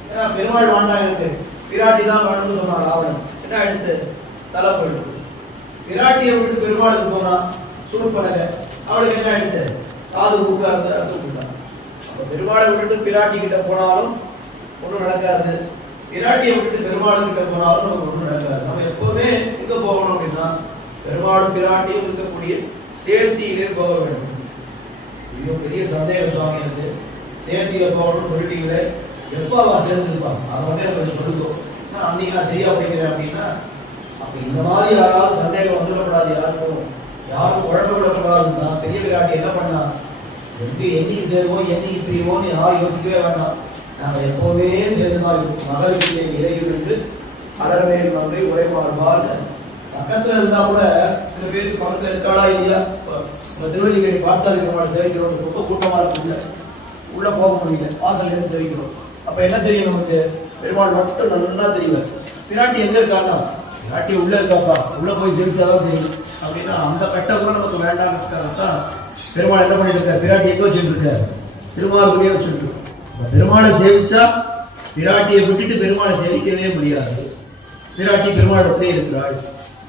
ஏன்னா பெருமாள் வேண்டாம் எனக்கு, பிராட்டி தான் வேணும்னு சொன்னான் ராவணன். என்ன எடுத்து தலை போயிட்டு. பிராட்டியை விட்டு பெருமாளுக்கு போனா சுடுப்பனக, அவளுக்கு என்ன எடுத்து காது கூக்க அர்த்தம் கொடுத்தான். அப்ப பெருமாளை விட்டுட்டு பிராட்டி கிட்ட போனாலும் ஒன்றும் நடக்காது, பிராட்டியை விட்டு பெருமாள் கிட்ட போனாலும் நமக்கு ஒன்றும் நடக்காது. நம்ம எப்பவுமே எங்க போகணும் அப்படின்னா பெருமாளும் பிராட்டியும் இருக்கக்கூடிய சேர்த்தியிலே போக வேண்டும். இது பெரிய சந்தேகம் சுவாமி இருக்கு. சேர்த்தியில போகணும்னு சொல்லிட்டீங்களே, எப்போ அவ சேர்ந்துருப்பாங்க அதை வந்து எனக்கு சொல்லுவோம். அன்னைக்கு நான் செய்ய அப்படிங்கிறேன் அப்படின்னா, அப்ப இந்த மாதிரி யாராவது சந்தேகம் வந்துடக்கூடாது, யாரும் குழப்ப விடக்கூடாதுன்னா பெரிய பிராட்டி என்ன பண்ணா, என்னைக்கு சேருவோம் என்னைக்கு பிரிவோம்னு யாரும் யோசிக்கவே வேண்டாம். நாங்கள் எப்போவே சேர்ந்துதான் இருக்கும். மகளுக்கு இறையில் என்று அலர்மேல் மங்கை உரைமாறுவார். பக்கத்துல இருந்தா கூட சில பேருக்கு பக்கத்துல இருக்காளா இல்லையா, திருவள்ளிக்கேணி பார்த்தால் பெருமாள் சேவிக்கிறோம், ரொம்ப கூட்டமா இருக்கு, உள்ள போக முடியல, வாசல் இருந்து சேவிக்கிறோம். அப்ப என்ன தெரியும் நமக்கு? பெருமாள் மட்டும் நல்லா தெரியும். பிராட்டி எங்க இருக்கான்னா, பிராட்டி உள்ள இருக்காப்பா, உள்ள போய் சேவிச்சாதான் தெரியும் அப்படின்னா அந்த கட்டம் கூட நமக்கு வேண்டாம். பெருமாள் என்ன பண்ணிட்டு இருக்காரு? பிராட்டி எங்க வச்சுட்டு இருக்காரு? திருமாவூரே வச்சுட்டு. பெருமாளை சேவிச்சா பிராட்டியை விட்டுட்டு பெருமாளை சேவிக்கவே முடியாது. பிராட்டி பெருமாளத்திலே இருக்கிறாள்.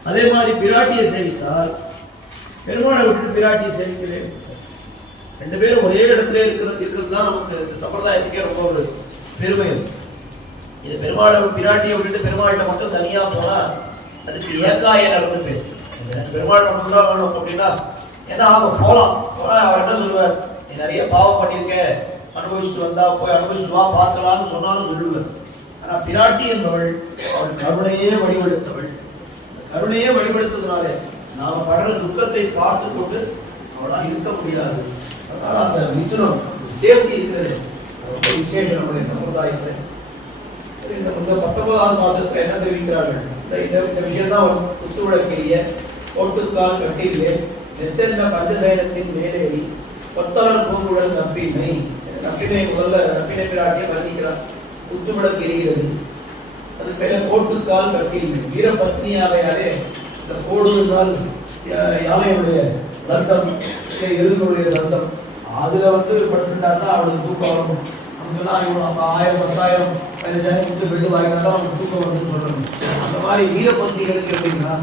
அதே மாதிரி பிராட்டியை சேவித்தால் பெருமாளை விட்டுட்டு பிராட்டியை சேவிக்கவே ரெண்டு பேரும் ஒரே இடத்துல இருக்கிறது தான் நமக்கு சம்பிரதாயத்துக்கே ரொம்ப ஒரு பெருமை. இது பெருமாளை பிராட்டியை விட்டுட்டு பெருமாள்கிட்ட மட்டும் தனியா போனா அதுக்கு ஏகாய நடந்து பேர். பெருமாள் மட்டும் தான் வேணும் அப்படின்னா ஏன்னா அவங்க போலாம். அவர் என்ன சொல்லுவார்? நீ நிறைய பாவம் பண்ணியிருக்க, அனுபவிச்சுட்டு வந்தா போய் அனுபவிச்சுட்டு வா பார்க்கலாம்னு சொன்னாலும் சொல்லுவார். ஆனா பிராட்டி என்பவள் அவள் கருணையே வழிபடுத்தவள். கருணையே வழிபடுத்ததுனாலே நாம படுற துக்கத்தை பார்த்து கொண்டு அவளால் இருக்க முடியாது. அதனால அந்த மிதுனம் சேர்த்தி இருக்கிறது ரொம்ப விசேஷம் நம்முடைய சமுதாயத்தை. இந்த 19வது மாதத்துல என்ன தெரிவிக்கிறார்கள்? இந்த விஷயம் தான் குத்து விளக்கிய கோட்டுக்கால் கட்டிலே நெத்தென்ன பஞ்சசயனத்தின் மேலேறி கொத்தலர் பூங்குழல் நப்பினை. நப்பினை முதல்ல நப்பினை பிராட்டியை வர்ணிக்கிறார். குத்து விளக்கு எரிகிறது, அது மேல கோட்டுக்கால் கட்டில் வீரபத்னியாவையாரே இந்த கோடுனால் யானையுடைய ரத்தம், எருதுடைய ரத்தம் அதுல படுத்துட்டாருன்னா அவளுக்கு தூக்கம் வரும். அவங்கெல்லாம் இவன் 1000 10,000 15,000 கொடுத்து பெட்டு வாங்கினா தான் அவனுக்கு தூக்கம் வரும்னு சொல்லணும். அந்த மாதிரி வீரபத்னிகளுக்கு எப்படின்னா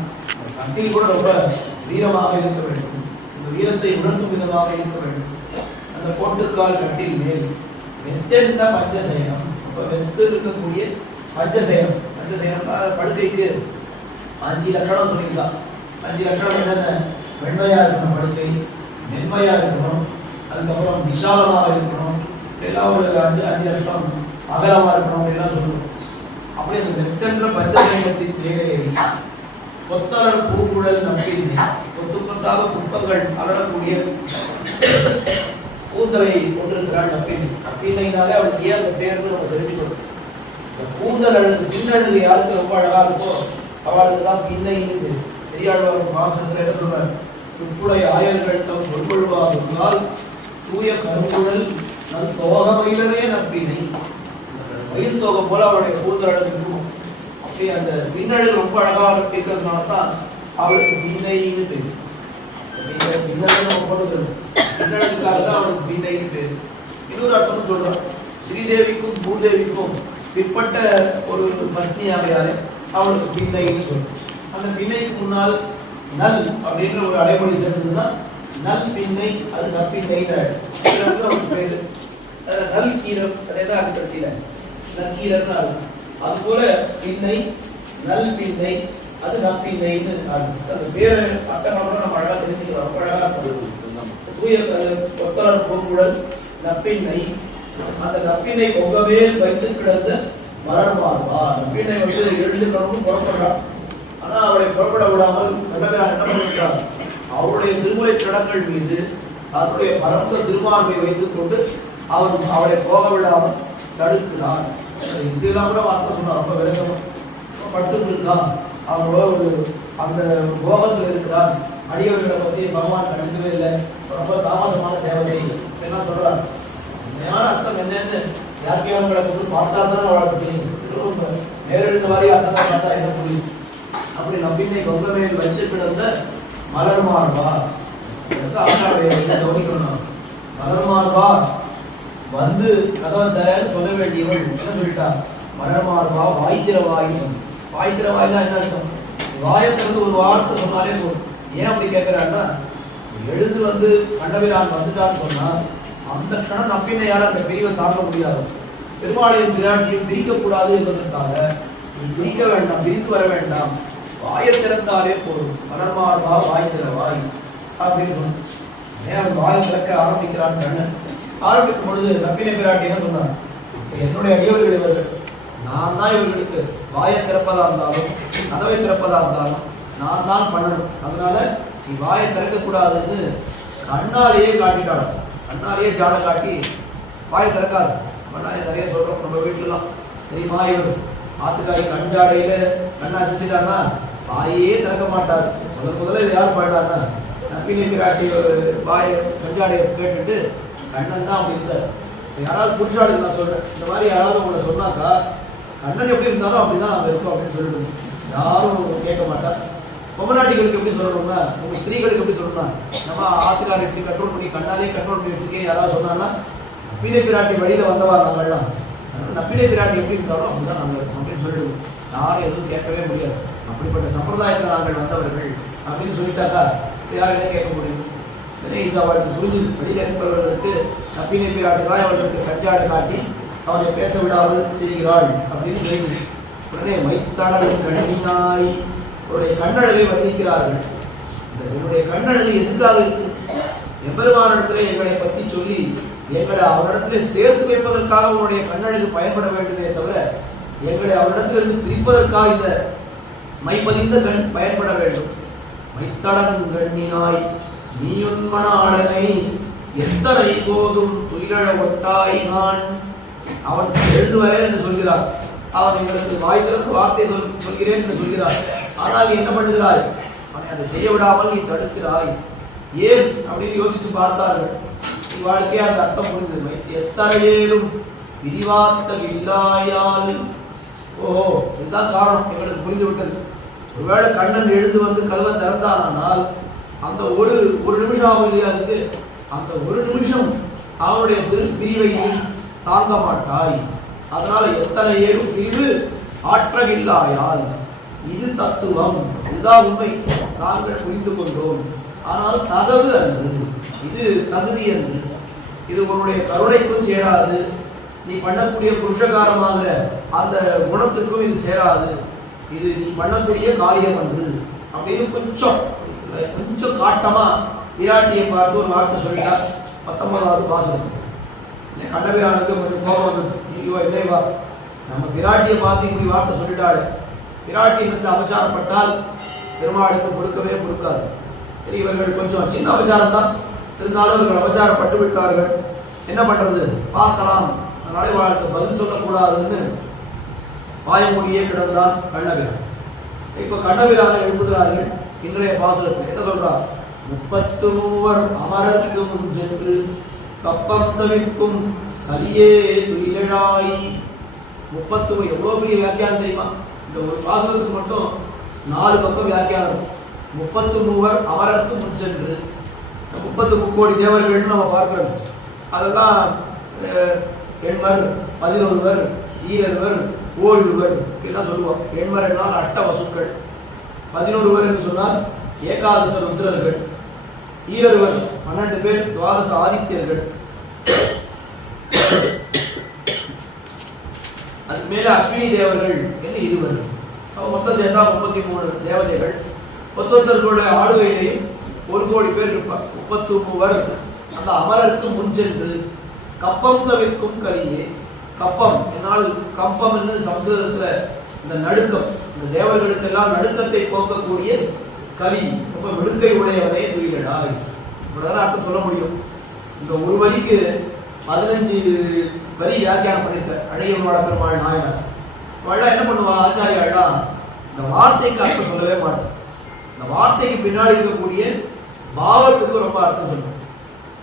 கட்டில் கூட ரொம்ப வீரமாக இருக்க வேண்டும், இந்த வீரத்தை உணர்த்தும் விதமாக இருக்க வேண்டும். அந்த கோட்டுக்கால் கட்டில் மேல் வெத்தென்ன பஞ்சசயனம், வெத்து இருக்கக்கூடிய பஞ்சசயனம். பஞ்சசயனம் படுக்கைக்கு 5 லட்சணம் சொல்லியிருக்கான். 5 லட்சணம் என்னென்ன? வெண்மையா இருக்கணும் படுக்கை, மென்மையா இருக்கணும், அதுக்கப்புறம் விசாலமாக இருக்கணும், எல்லாம் ஒரு 5 லட்சம் அகலமா இருக்கணும் எல்லாம் சொல்லணும். அப்படி அந்த வெத்தென்ற பஞ்சசயனத்தின் தேவையை கொத்தலர் பூங்குழல் நம்பினை, கொத்து கொத்தாக புஷ்பங்கள் அகலக்கூடிய கூந்தலை கொண்டிருக்கிறாள் நம்பினை. நம்பினைனாலே அவளுக்கு ஏன் அந்த பேர்னு நம்ம தெரிஞ்சுக்கணும். இந்த கூந்தல் அழகு, பின்னழகு யாருக்கு ரொம்ப அழகா இருக்கோ அவளுக்கு தான் பின்னைன்னு பேர். பெரியாழ்வார் பாசனத்துல என்ன சொல்றாரு? துப்புடைய ஆயர்கள் தம் சொல்வழுவால் தூய கருங்குழல் நல் தோகமயிலே நம்பினை. மயில் தோகை போல அவளுடைய கூந்தல் அழகு இருக்கும். அப்படி அந்த பின்னழகு ரொம்ப அழகாக இருக்கிறதுனால தான் அவளுக்கு பின்னைன்னு பேர். பின்னழகுக்காக தான் அவளுக்கு பின்னைன்னு பேர். இன்னொரு அர்த்தம் சொல்றான். ஸ்ரீதேவிக்கும் பூதேவிக்கும் பிற்பட்ட ஒரு பத்னியாகையாலே அவளுக்கு பின்னைன்னு சொல்லும். அந்த பின்னைக்கு முன்னால் நல் அப்படின்ற ஒரு அடைமொழி சேர்ந்ததுன்னா நல் பின்னை அது நற்பின்னை அவனுக்கு பேரு. நல் கீரம் அதேதான் அது கடைசியில நற்கீரம்னு ஆகும். அது போல பின்னை நல் பின்னை அது நற்பின்னைன்னு அந்த பேரை அட்டமாக நம்ம அழகா தெரிஞ்சுக்கிறோம். ரொம்ப அழகா தூய ஒத்தரர் பூங்குழல் நற்பின்னை அந்த நற்பின்னை பொங்கவே வைத்து கிடந்த மலர் மாறுவா. நற்பின்னை வந்து எழுந்துக்கணும்னு புறப்படுறான். ஆனா அவளை புறப்பட விடாமல் கண்ணபிரான் என்ன பண்ணிட்டார், அவருடைய திருமுறை கடங்கள் மீது அவருடைய பரந்த திருமார்பை வைத்துக் கொண்டு அவளை போக விடாமல் தடுக்கிறான். இப்படிலாம் கூட வார்த்தை சொன்னா ரொம்ப விளக்கமா பட்டு இருக்கான். அவங்களோட ஒரு அந்த கோபத்தில் இருக்கிறான். அடியவர்களை பற்றி பகவான் கண்டுக்கவே இல்லை, ரொம்ப தாமசமான தேவதை என்ன சொல்றான். உண்மையான அர்த்தம் என்னன்னு யாருக்கையவங்களை கொண்டு பார்த்தா தானே அவளுக்கு தெரியும். நேரெழுந்த வாரி அர்த்தத்தை பார்த்தா என்ன புரியும். அப்படி நம்பிக்கை கொங்கமேல் வைத்து கிடந்த மலர் மார்பா கவனிக்கணும். மலர் மார்பா வந்து கதவை தயார் சொல்ல வேண்டியவள் என்ன சொல்லிட்டா, மலர் மார்பா வாய்த்திரவாயி. வாய்த்திரவாயினா என்ன அர்த்தம், வாயத்திலிருந்து ஒரு வார்த்தை சொன்னாலே போதும். ஏன் அப்படி கேட்கிறான்னா, எழுந்து வந்து கண்ணபிரான் வந்துட்டான்னு சொன்னா அந்த க்ஷணம் நம்பினை யாரும் அந்த பிரிவை தாங்க முடியாது. பெருமாளையும் பிராட்டியும் பிரிக்கக்கூடாது என்பதற்காக பிரிக்க வேண்டாம், பிரித்து வர வேண்டாம், வாயை திறந்தாலே போதும். மலர்மார்பா வாய் திறவாய் அப்படின்னு சொன்ன ஏன் வாயை திறக்க ஆரம்பிக்கிறான் கண்ணன். ஆரம்பிக்கும் பொழுது நம்பினை பிராட்டி என்ன சொன்னார், என்னுடைய அடியவர்கள் இவர்கள், நான் தான் இவர்களுக்கு வாயை திறப்பதா இருந்தாலும் கதவை திறப்பதா இருந்தாலும் நான் தான் பண்ணணும். அதனால நீ வாயை திறக்கக்கூடாதுன்னு கண்ணாலேயே காட்டிட்டாள். கண்ணாலேயே ஜாட காட்டி வாயை திறக்காது. நிறைய சொல்றோம் நம்ம வீட்டுலாம் தெரியுமா, இவர் ஆத்துக்காரி கஞ்சாடையில கண்ணா அசிச்சுட்டாருன்னா வாயே திறக்க மாட்டார். முதல்ல இது யார் பாடுறாருன்னா நம்பிக்கை பிராட்டி வாயை கஞ்சாடையை கேட்டுட்டு கண்ணன் தான் அப்படி இருந்தார். யாராவது புருஷாளுக்கு நான் சொல்றேன், இந்த மாதிரி யாராவது உங்களை சொன்னாக்கா கண்ணன் எப்படி இருந்தாலும் அப்படிதான் நாங்கள் இருக்கோம் அப்படின்னு சொல்லிட்டு யாரும் கேட்க மாட்டார். பொம்மநாட்டிகளுக்கு எப்படி சொல்லணும்னா, உங்க ஸ்திரீகளுக்கு எப்படி சொல்லணும்னா, நம்ம ஆத்துக்காரை எப்படி கண்ட்ரோல் பண்ணி கண்ணாலே கண்ட்ரோல் பண்ணி வச்சிருக்கேன் யாராவது சொன்னாங்கன்னா, நப்பினை பிராட்டி வழியில வந்தவா நாங்கள்லாம், நப்பினை பிராட்டி எப்படி இருந்தாலும் அப்படிதான் நாங்கள் இருக்கோம் அப்படின்னு சொல்லிடுவோம். யாரும் எதுவும் கேட்கவே முடியாது. அப்படிப்பட்ட சம்பிரதாயத்தில் நாங்கள் வந்தவர்கள் அப்படின்னு சொல்லிட்டாக்கா யாருமே கேட்க முடியும். இது அவளுக்கு புரிஞ்சு வெளியில் இருப்பவர்களுக்கு நப்பினை பிராட்டி தான் அவர்களுக்கு கஞ்சாடை காட்டி அவனை பேச விடாமல் செய்கிறாள் அப்படின்னு தெரியுது. உடனே மைத்தடல் கண்ணினாய் அவருடைய கண்ணழகை வர்ணிக்கிறார்கள். என்னுடைய கண்ணழகு எதுக்காக இருக்கு, எம்பெருமானிடத்திலே எங்களை பற்றி சொல்லி எங்களை அவரிடத்திலே சேர்த்து வைப்பதற்காக உன்னுடைய கண்ணழகு பயன்பட வேண்டுமே தவிர எங்களை அவரிடத்திலிருந்து பிரிப்பதற்காக இந்த மைப்பதிந்த கண் பயன்பட வேண்டும். மைத்தடன் கண்ணினாய் நீயுன்மனாளனை எத்தனை போதும் துயிலழ ஒட்டாய் நான். அவன் எழுந்து வரேன் என்று சொல்கிறார். அவன் எங்களுக்கு வாய்த்திற்கு வார்த்தை சொல்கிறேன் என்று சொல்கிறார். ஆனால் நீ என்ன பண்ணுகிறாய், அவனை அதை செய்ய விடாமல் நீ தடுக்கிறாய். ஏன் அப்படின்னு யோசித்து பார்த்தார்கள். வாழ்க்கையை அந்த அர்த்தம் புரிந்தது. எத்தனையேலும் விரிவாத்த இல்லாயால். ஓஹோ, இதுதான் காரணம் எங்களுக்கு புரிந்து விட்டது. ஒருவேளை கண்ணன் எழுந்து வந்து கதவை திறந்தானால் அந்த ஒரு நிமிஷம் ஆகும் இல்லையா, அதுக்கு அந்த ஒரு நிமிஷம் அவனுடைய பிரிவை தாங்க மாட்டாய். அதனால எத்தனை ஏழும் பிரிவு ஆற்றவில்லாயால். இது தத்துவம், இதுதான் உண்மை, நாங்கள் புரிந்து கொண்டோம். ஆனால் தகவு அன்று, இது தகுதி அன்று, இது உன்னுடைய கருணைக்கும் சேராது, நீ பண்ணக்கூடிய புருஷகாரமாக அந்த குணத்திற்கும் இது சேராது, இது நீ பண்ணக்கூடிய காரியம் அன்று அப்படின்னு கொஞ்சம் காட்டமா விராட்டியை பார்த்து ஒரு வார்த்தை சொல்லிட்டார். 19வது பாசனம். கண்ணபிரானுக்கு கொஞ்சம் கோபம் வந்தது. ஐயோ இல்லைவா, நம்ம விராட்டியை பார்த்து இப்படி வார்த்தை சொல்லிட்டாள். விராட்டி வந்து அபச்சாரப்பட்டால் பெருமாளுக்கு பொறுக்காது. சரி, இவர்கள் கொஞ்சம் சின்ன அபச்சாரம் தான், இருந்தாலும் இவர்கள் அபச்சாரப்பட்டு விட்டார்கள். என்ன பண்றது, பார்க்கலாம், அதனால இவர்களுக்கு பதில் சொல்லக்கூடாதுன்னு வாய்மொழியே கிடந்தான் கண்ணபிரான். இப்ப கண்ணபிரானை எழுப்புகிறார்கள். இன்றைய பாசுரத்தில் என்ன சொல்றார், 33 அமரருக்கு முன் சென்று கப்பம் தவிர்க்கும் கலியே துயிலாய். 33 எவ்வளவு பெரிய வியாக்கியானம் தெரியுமா? இந்த ஒரு பாசுரத்துக்கு மட்டும் 4 பக்கம் வியாக்கியானம். 33 அமரருக்கு முன் சென்று 33 கோடி தேவர்கள் நம்ம பார்க்கிறோம். அதெல்லாம் எண்மர், 11வர், ஈரவர், ஓய்வர் எல்லாம் சொல்லுவோம். எண்மர் என்றால் அட்ட வசுக்கள், 11வர் என்று சொன்னால் ஏகாதச ருத்ரர்கள், ஈரவர் 12 பேர் துவாதச ஆதித்யர்கள். அதுக்கு மேல அஸ்வினி தேவர்கள் என்று 20. மொத்தம் சேர்ந்தா 33 தேவதைகள். ஒத்தொத்தர்களுடைய ஆளுகையிலேயும் 1 கோடி பேர் இருப்பார். 33 அந்த அமரருக்கு முன் சென்று கப்பம் தவிர்க்கும் கலியே. கப்பம் என்னால் கப்பம் என்று சம்ஸ்கிருதத்துல இந்த நடுக்கம், இந்த தேவர்களுக்கெல்லாம் நடுக்கத்தை போக்கக்கூடிய கலி, ரொம்ப நடுக்கை உடையவரே துயிலடாய். இவ்வளவுதான் அர்த்தம் சொல்ல முடியும். இந்த ஒரு வரிக்கு 15 வரி வியாக்கியானம் பண்ணிருக்க அழகியவாள பெருமாள் நாயனார். அவள் என்ன பண்ணுவா ஆச்சாரியாளா, இந்த வார்த்தைக்கு அர்த்தம் சொல்லவே மாட்டேன். இந்த வார்த்தைக்கு பின்னாடி இருக்கக்கூடிய பாவத்துக்கு ரொம்ப அர்த்தம் சொல்லும்.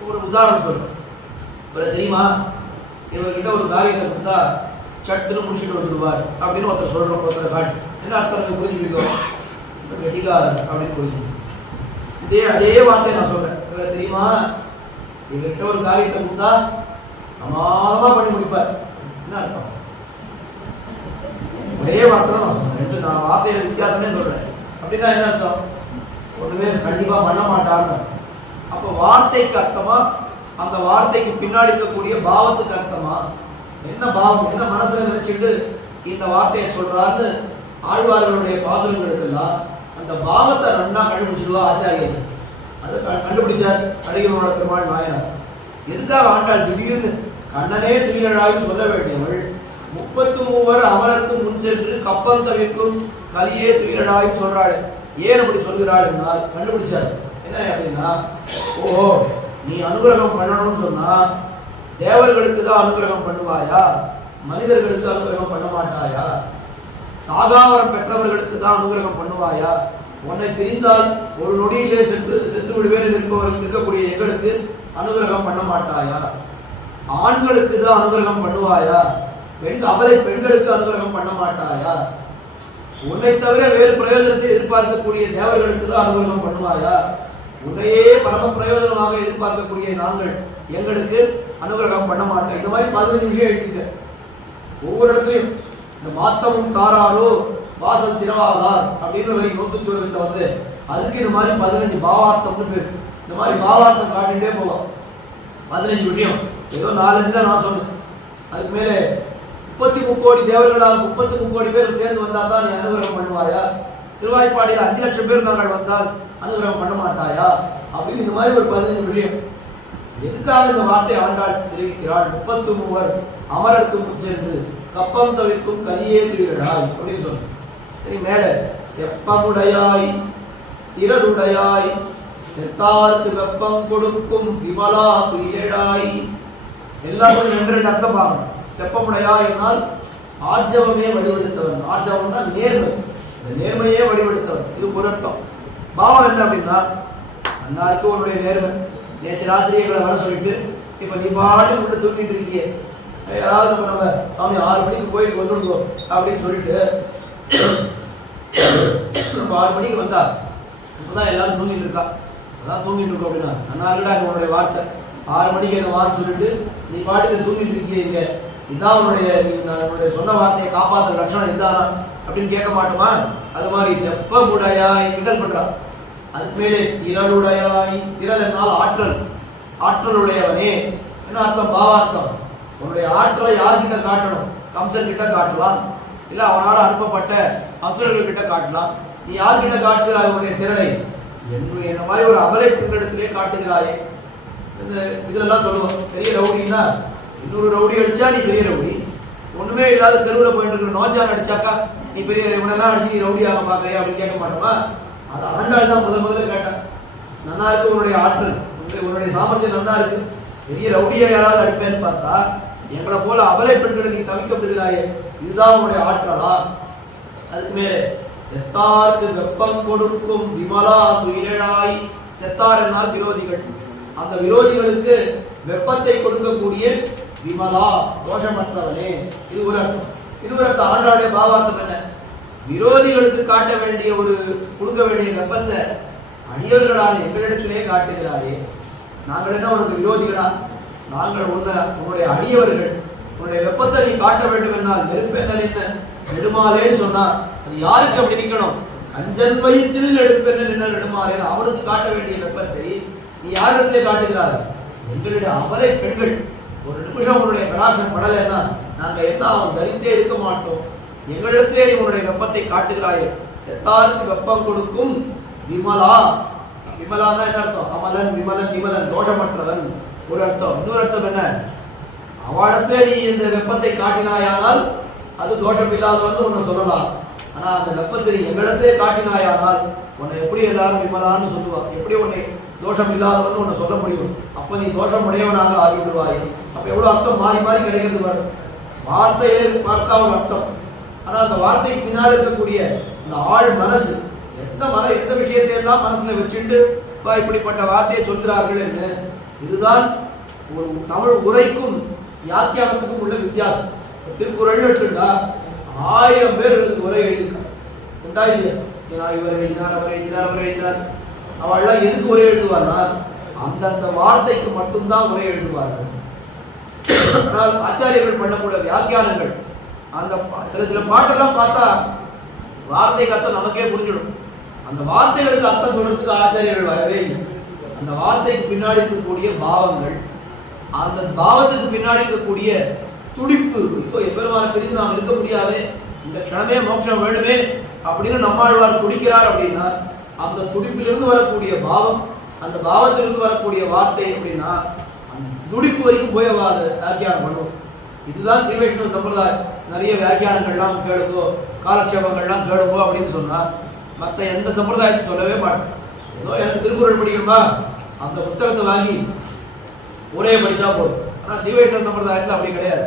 ஒரு உதாரணம் சொல்றேன். தெரியுமா, இவர்கிட்ட ஒரு காரியத்தை கொடுத்தா சட்டுன்னு முடிச்சுட்டு வந்துடுவார் அப்படின்னு ஒருத்தர் சொல்றோம். ஒருத்தர் காட்டு என்ன அர்த்தம் புரிஞ்சுக்கிட்டோம், வெட்டிகார் அப்படின்னு புரிஞ்சு. அதே வார்த்தையை நான் சொல்றேன். தெரியுமா, இவர்கிட்ட ஒரு காரியத்தை கொடுத்தா சமாதமா பண்ணி முடிப்பார். என்ன அர்த்தம்? ஒரே வார்த்தை தான் நான் சொல்றேன். நான் வார்த்தையில வித்தியாசமே சொல்றேன். அப்படின்னா என்ன அர்த்தம்? ஒண்ணுமே கண்டிப்பா பண்ண மாட்டார்னு. அப்ப வார்த்தைக்கு அர்த்தமா, அந்த வார்த்தைக்கு பின்னாடி இருக்கக்கூடிய பாவத்துக்கு அர்த்தமா, என்ன பாவம், என்ன மனசுல நினைச்சிட்டு இந்த வார்த்தையை சொல்றாருன்னு ஆழ்வார்களுடைய பாசுரங்களுக்கெல்லாம் அந்த பாவத்தை நன்னா கண்டுபிடிச்சிருவா ஆச்சாரியர். அதை கண்டுபிடிச்சார் அழகியவாள பெருமாள் நாயனார். எதுக்காக ஆண்டாள் திடீர்னு கண்ணனே துயிலழாய் சொல்ல வேண்டியவள் 33 அமரருக்கு முன் சென்று கப்பம் தவிர்க்கும் கலியே துயிலழாய் சொல்றாள். ஏன் அப்படி சொல்கிறாள் என்றால் கண்டுபிடிச்சார். என்ன அப்படின்னா, ஓஹோ, நீ அனுகிரகம் பண்ணணும்னு சொன்னா தேவர்களுக்கு தான் அனுகிரகம் பண்ணுவாயா, மனிதர்களுக்கு அனுகிரகம் பண்ண மாட்டாயா? சாகாவரம் பெற்றவர்களுக்கு தான் அனுகிரகம் பண்ணுவாயா? உன்னை பிரிந்தால் ஒரு நொடியிலே செத்து விடுவேன் இருக்கக்கூடிய எங்களுக்கு அனுகிரகம் பண்ண மாட்டாயா? ஆண்களுக்கு தான் அனுகிரகம் பண்ணுவாயா? அவரை பெண்களுக்கு அனுகிரகம் பண்ண மாட்டாயா? உன்னை தவிர வேறு பிரயோஜனத்தை எதிர்பார்க்கக்கூடிய தேவர்களுக்கு தான் அனுகிரகம் பண்ணுவாயா? உன்னையே பரம பிரயோஜனமாக எதிர்பார்க்கக்கூடிய நாங்கள் எங்களுக்கு அனுகிரகம் பண்ண மாட்டோம். இந்த மாதிரி 15 நிமிஷம் எழுதிக்க. ஒவ்வொரு இடத்துலையும் இந்த மாத்தமும் தாராரோ வாசல் திரவாதார் அப்படின்னு வரை நோத்துச்சோரத்தை வந்து அதுக்கு இந்த மாதிரி 15 பாவார்த்தம்னு பேர். இந்த மாதிரி பாவார்த்தம் காட்டிகிட்டே போவோம். 15 விஷயம், ஏதோ 4-5 தான் நான் சொன்னேன். அதுக்கு மேலே 33 கோடி தேவர்களால் 33 கோடி பேர் சேர்ந்து வந்தால் தான் நீ அனுகிரகம் பண்ணுவாயா? திருவாய்ப்பாடியில் 5 லட்சம் பேர் நாங்கள் வந்தால் அனுகிரகம் பண்ண மாட்டாயா? அப்படின்னு இந்த மாதிரி ஒரு 15 விஷயம். எதுக்காக இந்த வார்த்தை ஆண்டாள் தெரிவிக்கிறாள்? 33 அமரருக்கு முன் சென்று கப்பம் தவிர்க்கும் கலியே துயிலழாய் அப்படின்னு சொல்றேன். சரி, மேல செப்பமுடையாய் திரளுடையாய் செத்தார்க்கு வெப்பம் கொடுக்கும் விமலா துயிலழாய். எல்லாரும் 2 அர்த்தம் பார்க்கணும். செப்பமுடையாய் என்னால் ஆர்ஜவமே வடிவெடுத்தவன். ஆர்ஜவம்னா நேர்மை, இந்த நேர்மையே வடிவெடுத்தவன். இது ஒரு அர்த்தம். பாவம் என்ன அப்படின்னா, அண்ணாருக்கு உன்னுடைய நேர்மை. நேற்று ராத்திரி எங்களை வர சொல்லிட்டு இப்ப நீ பாட்டு உள்ள தூங்கிட்டு இருக்கியே, யாராவது நம்ம சாமி 6 மணிக்கு கோயிலுக்கு வந்துடுவோம் அப்படின்னு சொல்லிட்டு 6 மணிக்கு வந்தா இப்பதான் எல்லாரும் தூங்கிட்டு இருக்கா, அதான் தூங்கிட்டு இருக்கோம் அப்படின்னா அண்ணாருடா உன்னுடைய வார்த்தை. 6 மணிக்கு என்ன வான்னு சொல்லிட்டு நீ பாட்டுக்கு தூங்கிட்டு இருக்கீங்க, இதான் உன்னுடைய சொன்ன வார்த்தையை காப்பாற்ற லட்சணம் இதானா அப்படின்னு கேட்க மாட்டோமா? அது மாதிரி செப்பமுடையாய் கிண்டல் பண்றான். அதுக்கு மேலே திரளுடையாய், திரள் என்னால் ஆற்றல், ஆற்றலுடையவனே. என்ன அர்த்தம்? பாவார்த்தம். உன்னுடைய ஆற்றலை யார்கிட்ட காட்டணும்? கம்சன் கிட்ட காட்டலாம், இல்ல அவனால் அனுப்பப்பட்ட அசுரர்கள் கிட்ட காட்டலாம். நீ யார்கிட்ட காட்டுகிறாய் உன்னுடைய திரளை? என்ன மாதிரி ஒரு அபலை பெண்களிடத்திலே காட்டுகிறாயே. இதெல்லாம் சொல்லுவோம். பெரிய ரவுடின்னா இன்னொரு ரவுடி அடிச்சா நீ பெரிய ரவுடி, ஒண்ணுமே இல்லாத தெருவில் போயிட்டு இருக்கிற நோஞ்சான் அடிச்சாக்கா நீ பெரிய இவனெல்லாம் அடிச்சு நீ ரவுடியாக பார்க்கறியா அப்படின்னு கேட்க மாட்டோமா? அது ஆண்டாள் தான் முதல்ல கேட்டான். நல்லா இருக்கு உன்னுடைய ஆற்றல், உன்னுடைய சாமர்த்தியம் நல்லா இருக்கு, பெரிய ரவுடியா யாராவது அடிப்பேன்னு பார்த்தா எங்களை போல அபலை பெண்களை நீ தவிக்கப்படுகிறாயே, இதுதான் உன்னுடைய ஆற்றலா? அதுக்கு மேலே செத்தாருக்கு வெப்பம் கொடுக்கும் விமலா துயிலழாய். செத்தார் என்னால் விரோதிகள், அந்த விரோதிகளுக்கு வெப்பத்தை கொடுக்கக்கூடிய விமலா தோஷமற்றவனே. இது ஒரு அர்த்தம். இது ஒரு அர்த்தம். ஆண்டாளுடைய பாவார்த்தம் என்ன? விரோதிகளுக்கு காட்ட வேண்டிய கொடுக்க வேண்டிய வெப்பத்தை அடியவர்களான எங்களிடத்திலே காட்டுகிறாரே. நாங்கள் என்ன உனக்கு விரோதிகளா? நாங்கள் உன்னுடைய அடியவர்கள். உன்னுடைய வெப்பத்தை நீ காட்ட வேண்டும் என்றால் நெருப்பெண்ணல் என்ன நெடுமாலேன்னு சொன்னா அது யாருக்கு அப்படி நிற்கணும்? அஞ்சன் வயிற்றில் நெடுப்பெண்ணல் என்ன நெடுமாலே அவனுக்கு காட்ட வேண்டிய வெப்பத்தை நீ யாரிடத்திலே காட்டுகிறார்? எங்களுடைய அபலை பெண்கள். ஒரு நிமிஷம் உன்னுடைய கடாசம் படலைன்னா நாங்க என்ன அவன் தரித்தே இருக்க மாட்டோம். எங்களிடத்தே நீ உன்னுடைய வெப்பத்தை காட்டுகிறாயே. செத்தாருக்கு வெப்பம் கொடுக்கும் விமலா. விமலான்னா என்ன அர்த்தம்? அமலன், விமலன், விமலன் தோஷமற்றவன் ஒரு அர்த்தம். இன்னொரு அர்த்தம் என்ன? அவடத்தே நீ இந்த வெப்பத்தை காட்டினாயானால் அது தோஷம் இல்லாதவன்னு உன்னை சொல்லலாம். ஆனா அந்த வெப்பத்தை எங்களிடத்தே காட்டினாயானால் உன்னை எப்படி எல்லாரும் விமலான்னு சொல்லுவா? எப்படி உன்னை தோஷம் இல்லாதவன்னு உன்னை சொல்ல முடியும்? அப்ப நீ தோஷம் உடையவனாக ஆகிவிடுவாய். அப்ப எவ்வளவு அர்த்தம் மாறி மாறி கிடைக்கிறது பாரு. வார்த்தையிலே பார்த்தா ஒரு அர்த்தம், ஆனா அந்த வார்த்தைக்கு பின்னால் இருக்கக்கூடிய இந்த ஆழ் மனசு, எந்த விஷயத்தை எல்லாம் மனசுல வச்சுட்டு இப்படிப்பட்ட வார்த்தையை சொல்கிறார்கள் என்று. இதுதான் ஒரு தமிழ் உரைக்கும் வியாக்கியானத்துக்கும் உள்ள வித்தியாசம். திருக்குறள் எடுத்துட்டா 1000 பேர் உரை எழுதியிருக்காங்க. இவர் எழுதினார், அவர் எழுதினார், அவர் எழுதினார். அவள்லாம் எதுக்கு உரை எழுதுவார்னா அந்தந்த வார்த்தைக்கு மட்டும்தான் உரை எழுதுவார்கள். ஆனால் ஆச்சாரியர்கள் பண்ணக்கூடிய வியாக்கியானங்கள் அந்த சில பாட்டெல்லாம் பார்த்தா வார்த்தைக்கு அர்த்தம் நமக்கே புரிஞ்சிடும். அந்த வார்த்தைகளுக்கு அர்த்தம் சொல்றதுக்கு ஆச்சாரியர்கள் வரவே இல்லை. அந்த வார்த்தைக்கு பின்னாடி இருக்கக்கூடிய பாவங்கள், அந்த பாவத்துக்கு பின்னாடி இருக்கக்கூடிய துடிப்பு. இப்போ எப்பெருமான பிரிந்து நாம் இருக்க முடியாது, இந்த க்ஷணமே மோட்சம் வேணுமே அப்படின்னு நம்மாழ்வார் துடிக்கிறார் அப்படின்னா அந்த துடிப்பிலிருந்து வரக்கூடிய பாவம், அந்த பாவத்திலிருந்து வரக்கூடிய வார்த்தை அப்படின்னா அந்த துடிப்பு வரைக்கும் போயவாத வியாக்கியானம் பண்ணுவோம். இதுதான் ஸ்ரீ வைஷ்ணவ சம்பிரதாயம். நிறைய வியாக்கியானங்கள்லாம் கேளுங்கோ, காலக்ஷேபங்கள்லாம் கேளுங்கோ அப்படின்னு சொன்னா மற்ற எந்த சம்பிரதாயத்தையும் சொல்லவே மாட்டேன். ஏதோ எனக்கு திருக்குறள் படிக்கணுமா அந்த புத்தகத்தை வாங்கி ஒரே படிச்சா போதும். ஆனா ஸ்ரீ வைஷ்ணவ சம்பிரதாயத்தில் அப்படி கிடையாது.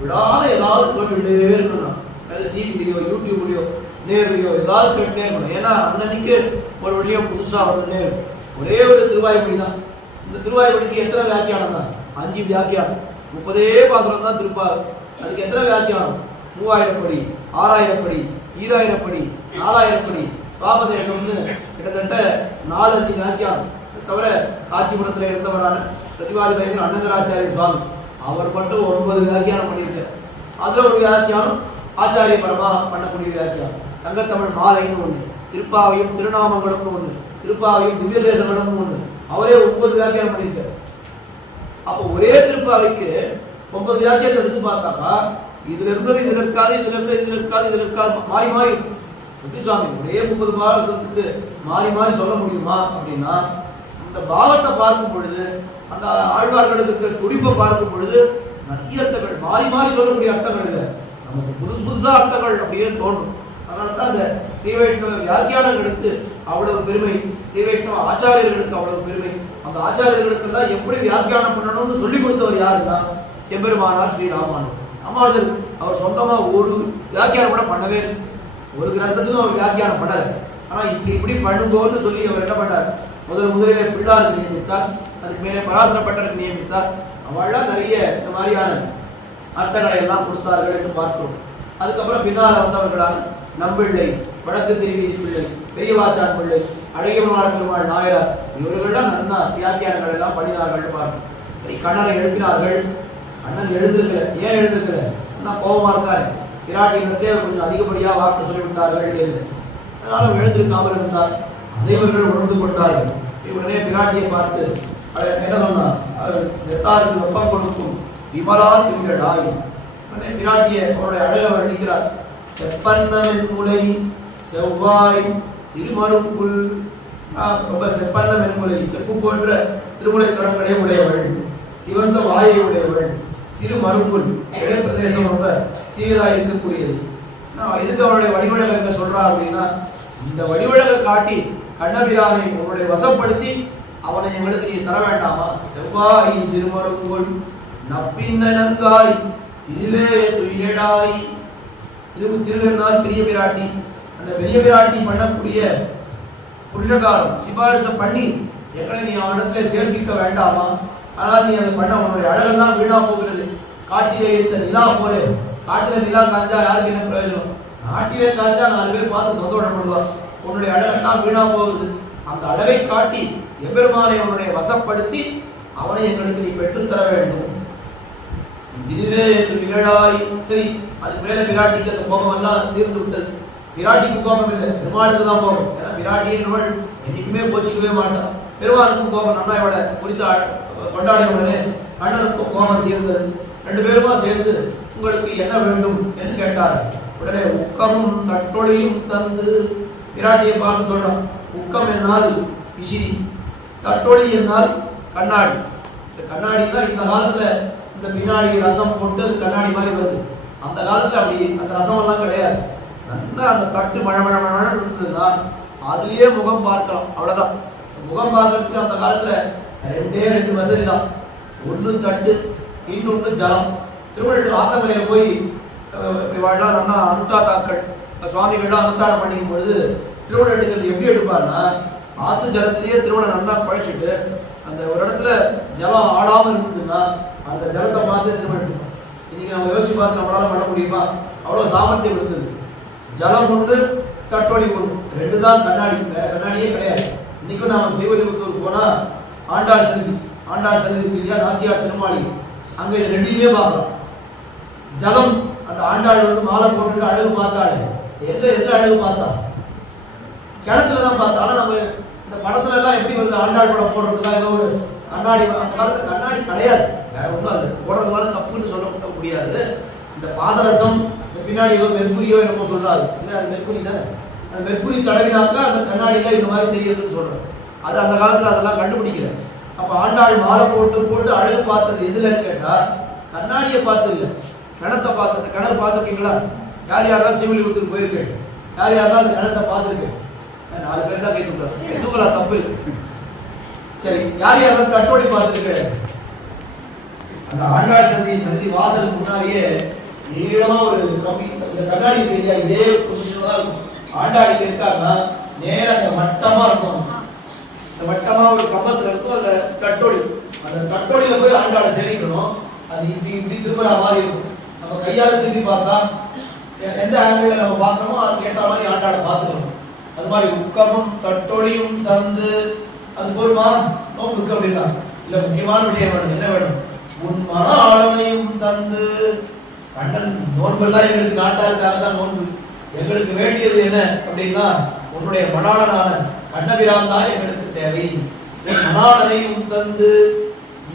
விடாத ஏதாவது கேட்டுட்டே இருக்கணும். டிவிலையோ யூடியூப்லையோ நேர்லையோ ஏதாவது கேட்டுட்டே இருக்கணும். ஏன்னா அன்னைக்கு ஒரு விஷயம் புதுசா வந்துட்டே இருக்கும். ஒரே ஒரு திருவாய்மொழி தான். இந்த திருவாய்மொழிக்கு எத்தனை வியாக்கியானம் தான்? 5 வியாக்கியானம், 30 பாசுரம் தான் திருப்பார். அதுக்கு எத்தனை வியாக்கியானம்? 3000 படி, 6000 படி, 2000 படி, 4000 படி, சுவாபதேசம்னு கிட்டத்தட்ட 4-5 வியாக்கியானம். தவிர காஞ்சிபுரத்தில் இருந்தவரான பிரதிவாதி பயங்கர அண்ணந்தராச்சாரிய சுவாமி அவர் மட்டும் 9 வியாக்கியானம் பண்ணியிருக்கார். அதுல ஒரு வியாக்கியானம் ஆச்சாரிய பரமா பண்ணக்கூடிய வியாக்கியானம். சங்கத்தமிழ் மாலைன்னு ஒண்ணு, திருப்பாவையும் திருநாமங்களும்னு ஒண்ணு, திருப்பாவையும் திவ்ய தேசங்களும்னு ஒண்ணு. அவரே 9 வியாக்கியானம் பண்ணியிருக்கார். அப்போ ஒரே திருப்பாவைக்கு 9 வியாக்கியானத்தை எடுத்து பார்த்தாக்கா இதுல இருந்தது இதுல இருக்காது, இதுல இருந்தது இதுல இருக்காது, இதுல இருக்காது, மாறி மாறி. எப்படி சுவாமி ஒரே 30 பாவத்துக்கு மாறி மாறி சொல்ல முடியுமா அப்படின்னா அந்த பாவத்தை பார்க்கும் பொழுது, அந்த ஆழ்வார்களுக்கு இருக்கிற துடிப்பை பார்க்கும் பொழுது நிறைய அர்த்தங்கள் மாறி மாறி சொல்லக்கூடிய அர்த்தங்கள் இல்லை, நமக்கு புதுசு புதுசா அர்த்தங்கள் அப்படியே தோணும். அதனால்தான் அந்த ஸ்ரீ வைஷ்ணவ வியாக்கியானங்களுக்கு அவ்வளவு பெருமை, ஸ்ரீ வைஷ்ணவ ஆச்சாரியர்களுக்கு அவ்வளவு பெருமை. அந்த ஆச்சாரியர்களுக்கு எல்லாம் எப்படி வியாக்கியானம் பண்ணணும்னு சொல்லி கொடுத்தவர் யாருன்னா எம்பெருமானார் ஸ்ரீ ராமானுஜர். ராமானுஜர் அவர் சொந்தமா ஒரு வியாக்கியானம் கூட பண்ணவே இல்லை. ஒரு கிரந்தத்துக்கும் அவர் வியாக்கியானம் பண்ணாரு. ஆனா இப்படி பண்ணுங்கோன்னு சொல்லி அவர் என்ன பண்ணார்? முதலிலே பிள்ளாருக்கு நியமித்தார், அதுக்கு மேலே பராசரப்பட்டருக்கு நியமித்தார். அவள்லாம் நிறைய இந்த மாதிரியான அர்த்தங்களை எல்லாம் கொடுத்தார்கள் என்று பார்த்தோம். அதுக்கப்புறம் பின்னால் வந்தவர்களான நம்பிள்ளை, வடக்கு திருவீதி பிள்ளை, பெரியவாச்சான் பிள்ளை, அழகியமான பெருமாள் நாயனார், இவர்கள்லாம் நன்னா வியாக்கியானங்கள் எல்லாம் பண்ணினார்கள் பார்த்தோம். கண்ணனை எழுப்பினார்கள். அண்ணன் எழுதுகிற, ஏன் எழுதுகிற கோபமா இருக்காரு, பிராட்டியினத்தே கொஞ்சம் அதிகப்படியா வார்த்தை சொல்லிவிட்டார்கள், அதனால எழுந்திருக்காமல் இருந்தார். அதை இவர்கள் உணர்ந்து கொண்டார்கள். இவருடைய பிராட்டியை பார்த்து என்ன சொன்னார்? எத்தாருக்கு வெப்பம் கொடுக்கும் விமலா திங்களாய். பிராட்டியை அவருடைய அழக வர்ணிக்கிறார். செப்பன்னமென் முலை செவ்வாய் சிறுமருப்புல். ரொம்ப செப்பன்னம் என்முலை, செப்பு போன்ற திருமுலை கடற்கரை உடையவள், சிவந்த வாயை உடையவள், சிறு மருப்புல், பிரதேசம் ரொம்ப சீராக இருக்கக்கூடியது. இதுக்கு அவருடைய வடிவழக என்ன சொல்றா அப்படின்னா, இந்த வடிவழக காட்டி கண்ணபிரானை உன்னுடைய வசப்படுத்தி அவனை எங்களுக்கு நீ தர வேண்டாமா? செவ்வாய் சிறுமருப்புல் நப்பின்னங்காய் திருவே துயிலடாய். திருவென்னால் பெரிய பிராட்டி. அந்த பெரிய பிராட்டி பண்ணக்கூடிய புருஷகாரம் சிபாரிசம் பண்ணி எங்களை நீ அவனிடத்துல சேர்ப்பிக்க வேண்டாமா? ஆனால் நீ அதை பண்ண உன்னுடைய அழகெல்லாம் வீணா போகிறது. காட்டிலே இருந்த நிலா போல, காட்டில நிலா காஞ்சா யாருக்கு என்ன பிரயோஜனம்? நாட்டிலே காஞ்சா 4 பேர் பார்த்து சந்தோஷப்படுவார். உன்னுடைய அழகெல்லாம் வீணா போகுது. அந்த அழகை காட்டி எம்பெருமானை உன்னுடைய வசப்படுத்தி அவனை எங்களுக்கு நீ பெற்றுத்தர வேண்டும். இதுவே இழாய். சரி, அதுக்கு மேல பிராட்டிக்கு அந்த கோபம் எல்லாம் தீர்ந்து விட்டது. பிராட்டிக்கு கோபம் இல்லை, பெருமாளுக்கு தான் கோபம். ஏன்னா பிராட்டியை என்னைக்குமே கோச்சிக்கவே மாட்டான். பெருமானுக்கும் கோபம் நன்னாயோட குறித்து கொண்டாடிய உடனே கண்ணனுக்கும் கோபம் தீர்ந்தது. 2 பேருமா சேர்ந்து உங்களுக்கு என்ன வேண்டும் என்று கேட்டார். உடனே உக்கமும் தட்டொழியும் தந்து பிராட்டியை பார்த்து சொல்றோம். உக்கம் என்னால் விசிறி, தட்டொழி என்னால் கண்ணாடி. கண்ணாடினா இந்த காலத்துல இந்த பின்னாடி ரசம் போட்டு அது கண்ணாடி மாதிரி வருது. அந்த காலத்துல அப்படி அந்த ரசம் எல்லாம் கிடையாது. நல்லா அந்த தட்டு மழை மழை மழை இருந்ததுன்னா அதுலயே முகம் பார்க்கலாம், அவ்வளவுதான். முகம் பார்க்கறதுக்கு அந்த காலத்துல 2 வசதி தான். ஒன்று தட்டு, இன்னொன்று ஜலம். திருவள்ளுவர் ஆத்தங்கரையில போய் வாழலாம் நல்லா அனுஷ்டாதாக்கள் சுவாமிகள்லாம் அனுஷ்டானம் பண்ணிக்கும் பொழுது திருவள்ளுவர் எப்படி எடுப்பாருன்னா ஆத்து ஜலத்திலேயே திருவள்ளுவர் நல்லா பழிச்சுட்டு அந்த ஒரு இடத்துல ஜலம் ஆடாமல் இருந்ததுன்னா அந்த ஜலத்தை பார்த்து திருவள்ளுவர் இன்னைக்கு நம்ம யோசிச்சு பார்த்து நம்மளால பண்ண முடியுமா? அவ்வளவு சாமர்த்தியம் இருந்தது. ஜலம் ஒன்று, தட்டொழி ஒன்று, 2 தான் கண்ணாடி, வேற கண்ணாடியே கிடையாது. இன்னைக்கும் நாம ஸ்ரீவில்லிபுத்தூர் போனா ஆண்டாள் சந்நிதி இல்லையா, நாச்சியார் திருமாளிகை, அங்க இது 2யுமே பார்க்கலாம். ஜலம் அந்த ஆண்டாள் வந்து மாலை போட்டு அழகு பார்த்தாள். எந்த அழகு பார்த்தா? கிணத்துல தான் பார்த்தா. ஆனா நம்ம இந்த படத்துல எல்லாம் எப்படி வந்து ஆண்டாள் படம் போடுறதுலாம் ஏதோ ஒரு கண்ணாடி, அந்த காலத்துல கண்ணாடி கிடையாது, வேற ஒன்றும் அது போடுறதுனால தப்புன்னு சொல்ல முடியாது. இந்த பாதரசம் பின்னாடி ஏதோ மெர்குரியோ என்னமோ சொல்றாரு, இல்லை அது மெர்குரி தானே, அந்த மெர்குரி தடவினாக்கா அந்த கண்ணாடியில இந்த மாதிரி தெரியுதுன்னு சொல்றேன். அது அந்த காலத்துல அதெல்லாம் கண்டுபிடிக்கல. அப்ப ஆண்டாள் மாலை போட்டு அழகு பார்த்தது எதுலன்னு கேட்டா கண்ணாடியை பார்த்து இல்லை, கிணத்தை பார்த்து. கிணறு பார்த்துருக்கீங்களா? யாரெல்லாம் ஸ்ரீவில்லிபுத்தூருக்கு போயிருக்கேன், யாரெல்லாம் அந்த கிணத்தை பார்த்துருக்கேன்? 4 பேர் தான் கை தூக்குறாங்க, எதுவும் தப்பு இல்லை. சரி, யாரெல்லாம் தட்டோடி பார்த்துருக்கேன்? அந்த ஆண்டாள் சந்நிதி வாசலுக்கு முன்னாடியே நீளமா ஒரு கம்பி, இந்த கண்ணாடி தெரியா இதே பொசிஷன் தான் இருக்கும். ஆண்டாடி இருக்காங்கன்னா நேரம் அந்த மட்டமா இருக்கும், அந்த மட்டமா ஒரு கம்பத்துல இருக்கும் அந்த தட்டோடி. அந்த தட்டோடியில போய் ஆண்டாளை செரிக்கணும். அது இப்படி திரும்ப மாதிரி இருக்கும். நம்ம கையால திரும்பி பார்த்தா எந்த ஆங்கிள் நம்ம பார்க்கணுமோ அதுக்கு ஏற்ற மாதிரி ஆண்டாளை பார்த்துக்கணும். அது மாதிரி உக்கமும் தட்டொழியும் தந்து, அது போருமா? நோம்பு இருக்க அப்படிதான். இல்ல முக்கியமான விஷயம் வேணும், என்ன வேணும்? உன் மன ஆளுமையும் தந்து. கண்ணன் நோன்பெல்லாம் எங்களுக்கு நாட்டாருக்காக தான் நோன்பு. எங்களுக்கு வேண்டியது என்ன அப்படின்னா உன்னுடைய மணாளனான கண்ணபிரான் தான் எங்களுக்கு தேவை. மணாளனையும் தந்து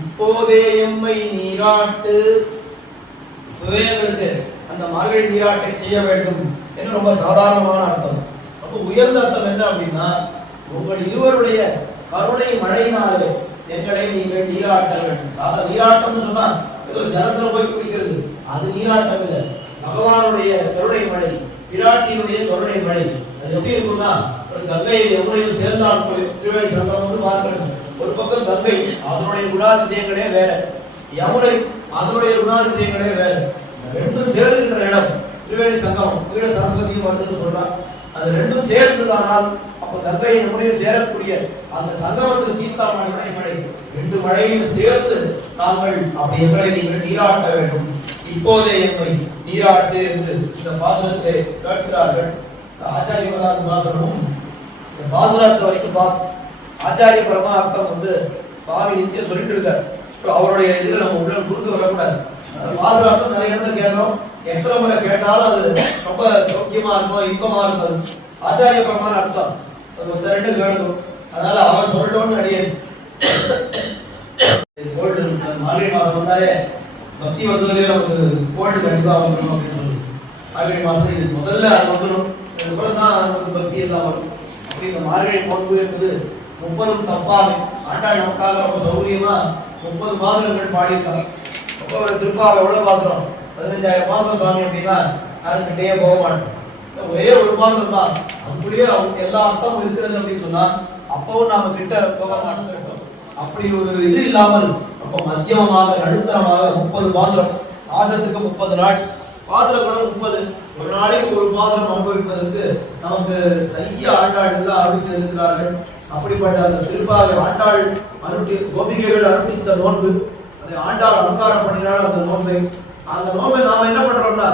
இப்போதே எம்மை நீராட்டு. எங்களுக்கு அந்த மார்கழி நீராட்டை செய்ய வேண்டும் என்று ரொம்ப சாதாரணமான அர்த்தம். அப்போ உயர்ந்த அர்த்தம் என்ன அப்படின்னா உங்கள் இருவருடைய கருணை மழையினாலே எங்களை நீங்கள் நீராட்ட வேண்டும். சாதா நீராட்டம்னு சொன்னா ஏதோ ஜலத்துல போய் குடிக்கிறது, அது நீராட்டம் இல்லை. பகவானுடைய கருணை மழை, பிராட்டியினுடைய கருணை மழை. அது எப்படி இருக்கும்னா ஒரு கங்கை யமுனையில் சேர்ந்தால் திருவேணி சங்கமம்னு பார்க்கணும். ஒரு பக்கம் கங்கை, அதனுடைய குணாதிசயங்களே வேற, யமுனை அதனுடைய குணாதிசயங்களே வேற. 2ம் சேர்க்கின்ற இடம் திருவேணி சங்கமம். கீழே சரஸ்வதியும் வருதுன்னு சொல்றான். அது 2ம் சேர்ந்துதானால் அப்ப கங்கை யமுனையில் சேரக்கூடிய அந்த சங்கமத்துக்கு தீர்த்தாமணி மழை, 2 மழையும் சேர்த்து நாங்கள் அப்படி எங்களை நீங்கள் நீராட்ட வேண்டும். இப்போதே எம்மை நீராட்டு என்று இந்த பாசுரத்தை கேட்கிறார்கள். ஆச்சாரிய பாசுரமும் பாசுரத்தை வரைக்கும் பார்த்து ஆச்சாரிய பரமார்த்தம் வந்து சுவாமி நித்தியம் சொல்லிட்டு இருக்காரு. அவருடைய இதுல நம்ம உள்ள குறுக்க வரக்கூடாது. பாசுரார்த்தம் நிறைய இடத்துல கேட்கிறோம், எத்தனை முறை கேட்டாலும் அது ரொம்ப சௌக்கியமா இருக்கும், இன்பமா இருக்கும். ஆச்சாரிய பரமான அர்த்தம் அது 2 கேட்கும். அதனால அவன் சொல்லட்டோன்னு அடியேன் கோல்டு மார்கழி மாதம் வந்தாலே பக்தி வந்ததுலேயே நமக்கு கோல்டு கண்டிப்பா வந்துடும் அப்படின்னு சொல்லுது. மார்கழி மாதம் இது முதல்ல அது வந்துடும், அதுக்கப்புறம் தான் நமக்கு பக்தி எல்லாம் வரும். அப்படி இந்த மார்கழி நோன்பு என்பது 30 தப்பாது. ஆண்டாள் நமக்காக ரொம்ப சௌகரியமா 30 பாசுரங்கள் பாடியிருக்காங்க. அப்போ ஒரு திருப்பாவை எவ்வளவு பாசுரம்? 15,000 பாசுரம் சுவாமி அப்படின்னா அதுக்கிட்டே போக மாட்டோம். ஒரே ஒரு பாசுரம் தான், அப்படியே எல்லா அர்த்தமும் இருக்கிறது அப்படின்னு சொன்னா அப்பவும் நாம கிட்ட போக மாட்டோம். அப்படி ஒரு இது இல்லாமல் அப்ப மத்தியமமாக நடுத்தரமாக 30 பாசுரம், மாசத்துக்கு 30 நாள், பாசுரங்களும் 30. ஒரு நாளைக்கு ஒரு பாசுரம் அனுபவிப்பதற்கு நமக்கு செய்ய ஆண்டாள் எல்லாம் அனுப்பித்திருக்கிறார்கள். அப்படிப்பட்ட அந்த திருப்பாவை ஆண்டாள் கோபிகைகள் அனுப்பித்த நோன்பு, அதை ஆண்டாள் அலங்காரம் பண்ணினாலும் அந்த நோன்பை, அந்த நோன்பை நாம என்ன பண்றோம்னா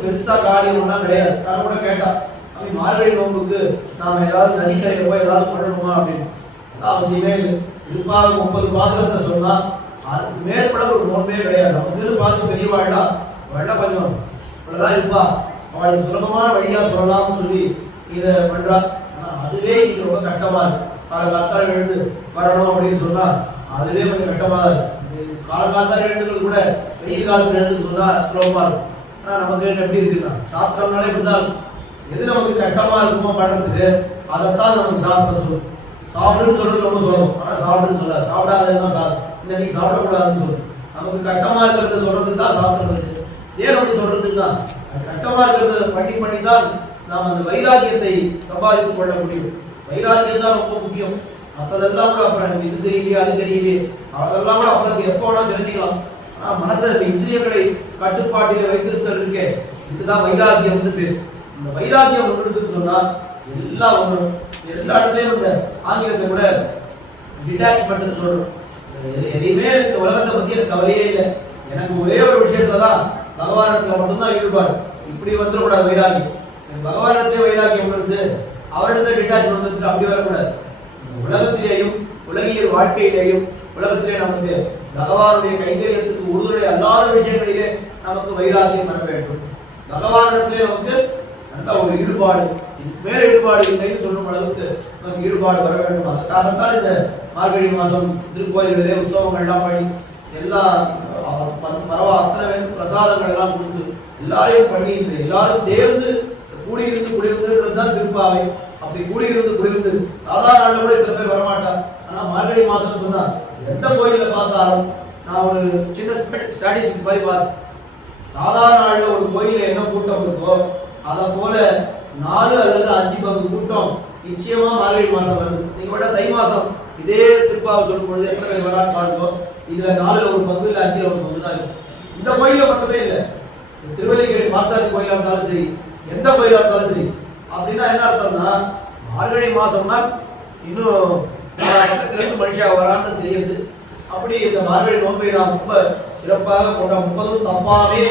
பெருசா காரியம் ஒன்றா கிடையாது. நான் கூட கேட்டா அப்படி மார்கழி நோன்புக்கு நாம ஏதாவது நதிக்கரையை போய் ஏதாவது பண்ணணுமா அப்படின்னு அவசியமே இல்லை. இருப்பாக 30 பாசுரத்தை சொன்னா அதுக்கு மேற்பட ஒரு நோன்பே கிடையாது. அவங்க பார்த்து பெரியவாழ்டா வெள்ள கொஞ்சம் இவ்வளவுதான் இருப்பா, அவளுக்கு சுலபமான வழியா சொல்லலாம்னு சொல்லி இதை பண்றா. ஆனா அதுவே இது ரொம்ப கட்டமா இருக்கு. காலத்தால் எழுந்து வரணும் அப்படின்னு சொன்னா அதுவே கொஞ்சம் கட்டமாக தான் இருக்கு. காலத்தால் எழுந்துகள் கூட வெயில் காலத்தில் எழுந்து சொன்னா சுலபமா இருக்கும். ஆனா நமக்கு எப்படி இருக்குன்னா சாஸ்திரம்னாலே இப்படிதான் இருக்கும். எது நமக்கு கட்டமா இருக்குமோ பண்றதுக்கு அதைத்தான் நமக்கு சாஸ்திரம் சொல்லும். சாப்பிடுன்னு சொல்றது ரொம்ப சொல்லும், ஆனா சாப்பிடுன்னு சொல்லாது. சாப்பிடாததுதான் சாப்பிடும், இன்னைக்கு சாப்பிடக்கூடாதுன்னு சொல்லும். நமக்கு கட்டமா இருக்கிறத சொல்றதுக்கு தான் சாஸ்திரம் இருக்கு. ஏன் நமக்கு சொல்றதுக்கு தான் கட்டமா இருக்கிறத பண்ணி தான் நாம் அந்த வைராக்கியத்தை சம்பாதித்துக் கொள்ள முடியும். வைராக்கியம் தான் ரொம்ப முக்கியம். மற்றதெல்லாம் கூட அப்புறம் இது தெரியலையே அது தெரியலையே அதெல்லாம் கூட அப்புறம் எப்போ வேணா தெரிஞ்சுக்கலாம். ஆனா மனதில் இந்திரியங்களை கட்டுப்பாட்டில வைத்திருத்தல் இருக்கே, இதுதான் வைராக்கியம் பேர். இந்த வைராக்கியம் ஒன்று சொன்னா எல்லாம் ஒன்று, எல்லா இடத்துலயும் இந்த ஆங்கிலத்தை கூட டிட்டாச்மெண்ட் சொல்றோம். எதையுமே இந்த உலகத்தை பத்தி எனக்கு கவலையே இல்லை, எனக்கு ஒரே ஒரு விஷயத்துலதான் பகவானத்துல மட்டும்தான் ஈடுபாடு. இப்படி வந்துடக்கூடாது வைராக்கியம். பகவானத்தை வைராக்கியம் இருந்து அவரிடத்துல டிட்டாச்மெண்ட் வந்து அப்படி வரக்கூடாது. உலகத்திலேயும் உலகியல் வாழ்க்கையிலேயும் உலகத்திலே நமக்கு பகவானுடைய கைங்கரியத்துக்கு உறுதுணை அல்லாத விஷயங்களிலே நமக்கு வைராக்கியம் வர வேண்டும். பகவானிடத்திலே நமக்கு நல்ல ஒரு ஈடுபாடு, மேல ஈடுபாடு இல்லைன்னு சொல்லும் அளவுக்கு நமக்கு ஈடுபாடு வர வேண்டும். அதுக்காகத்தான் இந்த மார்கழி மாசம் திருக்கோயில்களிலே உற்சவங்கள் எல்லாம் பண்ணி எல்லாம் பரவா அத்தனை பிரசாதங்கள் எல்லாம் கொடுத்து எல்லாரையும் பண்ணி எல்லாரும் சேர்ந்து கூடியிருந்து குடியிருந்துதான் திருப்பாவை. அப்படி கூடியிருந்து குடியிருந்து சாதாரண நாள்ல கூட சில பேர் வரமாட்டார். ஆனா மார்கழி மாசம் சொன்னா எந்த கோயில பார்த்தாலும் நான் ஒரு சின்ன ஸ்டாட்டிஸ்டிக்ஸ் மாதிரி பார்த்தேன். சாதாரண நாள்ல ஒரு கோயில என்ன கூட்டம் இருக்கோ அதை போல 4 அல்லது 5 பங்கு கூட்டம் நிச்சயமா மார்கழி மாசம் வருது. நீங்க கூட தை மாசம் இதே திருப்பாவை சொல்லும் பொழுது எத்தனை பேர் வரான்னு பாருங்க. இதுல 4ல் ஒரு பங்கு இல்ல 5ல் ஒரு பங்கு தான் இருக்கும். இந்த கோயில மட்டுமே இல்லை, திருவள்ளிக்கேணி மாசாதி கோயிலா இருந்தாலும் சரி, எந்த கோயிலா இருந்தாலும் சரி. அப்படின்னா என்ன அர்த்தம்னா மார்கழி மாசம்னா இன்னும் 2 மனுஷா வரான்னு தெரியுது. அப்படி இந்த மார்கழி நோன்பை நாம் ரொம்ப சிறப்பாக கொண்ட 30 தப்பாவே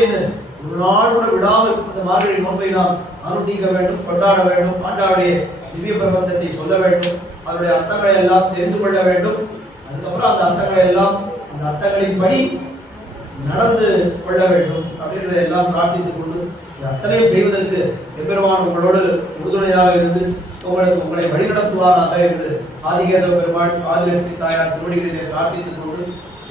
ஒரு நாள் கூட விடாமல் இந்த மார்கழி நோன்பை நாம் அனுஷ்டிக்க வேண்டும், கொண்டாட வேண்டும். ஆண்டாவுடைய திவ்ய பிரபந்தத்தை சொல்ல வேண்டும், அதனுடைய அர்த்தங்களை எல்லாம் தெரிந்து கொள்ள வேண்டும். அதுக்கப்புறம் அந்த அர்த்தங்களை எல்லாம் அந்த அர்த்தங்களின்படி நடந்து கொள்ள வேண்டும் அப்படின்றத எல்லாம் பிரார்த்தித்துக் கொண்டு அத்தனையும் செய்வதற்கு எம்பெருமான் உங்களோடு உறுதுணையாக இருந்து உங்களை வழிநடத்துவாராக என்று ஆதிகேசவ பெருமாள் ஆதிலட்சுமி தாயார் திருவடிகளிலே பிரார்த்தித்துக் கொண்டு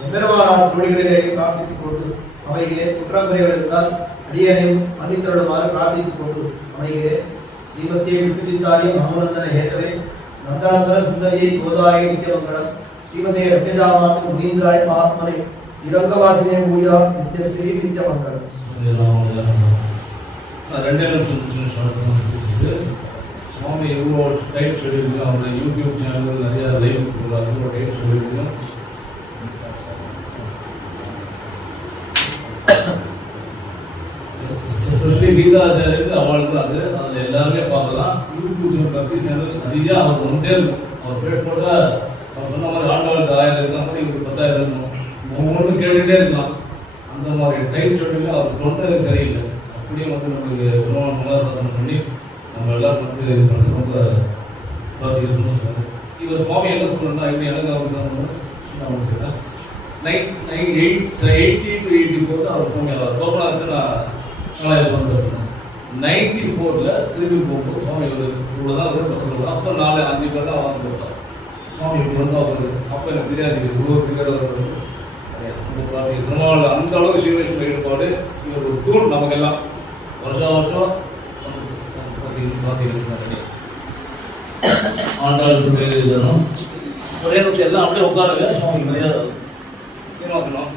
எம்பெருமானார் திருவடிகளிலே பிரார்த்தித்துக் கொண்டு அவைகளே குற்றங்குறைகள் இருந்தால் அடியனையும் மன்னித்தருளுமாறு பிரார்த்தித்துக் கொண்டு அவைகளே தீபத்தியை விட்டுச்சித்தாரியம் அமுனந்தன ஹேதவே நந்தனந்தன சுந்தரியை கோதாயை நித்தியமங்கலம் ஸ்ரீமதே ரத்னஜாமாத்து முனீந்திராய மகாத்மனை இரங்கவாசினே பூஜா நித்திய ஸ்ரீ நித்தியமங்கலம். சுவாமி இவ்வளோ டைம் சொல்லியிருக்கோம். அவருடைய யூடியூப் சேனல் நிறைய லைவ் கொடுக்குறாங்க. இவ்வளோ டைம் சொல்லியிருக்கோம். எஸ்பெஷலி கீதாச்சாரியருக்கு அவளுக்கு அதில் எல்லாருமே பார்க்கலாம். யூடியூப் பக்தி சேனல் நிறைய அவர் ஒன்றே இருக்கும். அவர் பேர் போட்டால் அவர் சொன்ன மாதிரி ஆண்டவருக்கு 1000 இருக்கலாம், கூட இவருக்கு 10,000 இருக்கணும். ஒவ்வொன்றும் கேட்டுகிட்டே இருக்கலாம். அந்த மாதிரி டைம் ஷெட்யூல் அவர் சொன்னது சரியில்லை. அப்படியே வந்து நம்மளுக்கு உணவான மகாசாதனம் பண்ணி நம்ம எல்லாரும் வந்து இது பண்ணி ரொம்ப பார்த்துக்கணும். இவர் சுவாமி என்ன சொல்லணும்னா இப்படி எனக்கு அவர் சொன்ன 80 to 84 அவர் சுவாமி அவர் கோபலா இருக்கு. நான் இது பண்ணுறேன் 94ல் திரும்பி போகும்போது சுவாமி இவ்வளோ தான் பக்கத்தில் அப்போ 4-5 பேர் தான் வாங்க கொடுத்தார். சுவாமி இப்படி வந்து அவருக்கு அப்போ எனக்கு தெரியாது இவ்வளோ பிரியாத திருமாவளி அந்த அளவுக்கு சீரியஸ் ஈடுபாடு. இவர் ஒரு தூள் நமக்கெல்லாம் வருஷம் பார்த்தீங்கன்னா ஆண்டாளுக்கு இதெல்லாம் ஒரே நிமிஷம் எல்லாம் அப்படியே உட்காருங்க. சுவாமி நிறையா சீனிவாசனம்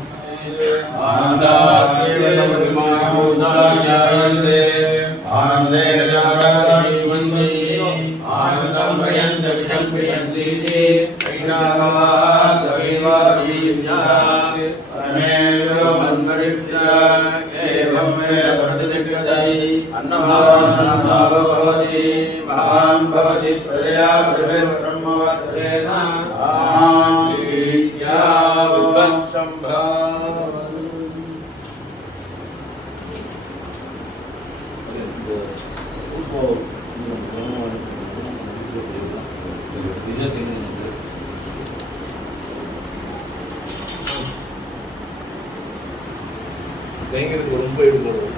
கைங்கிறது ரொம்ப ஈடுபடுவோம்.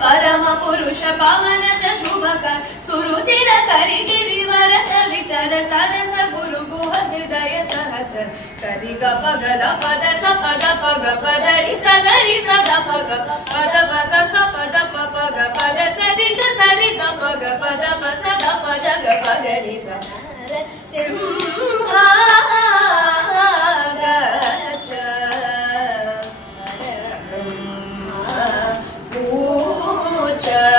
परम पुरुष पावन शुभकर सुरुचिर करि गिरिवर विचार सरस गुरु गुह हृदय सहचर करि ग पग द पद स पद पग पदरि सगरि सद पग पद प स पद प पग पद सरि ग सरि द पग पद प स द पद ग पदरि स सिंहा गच्छ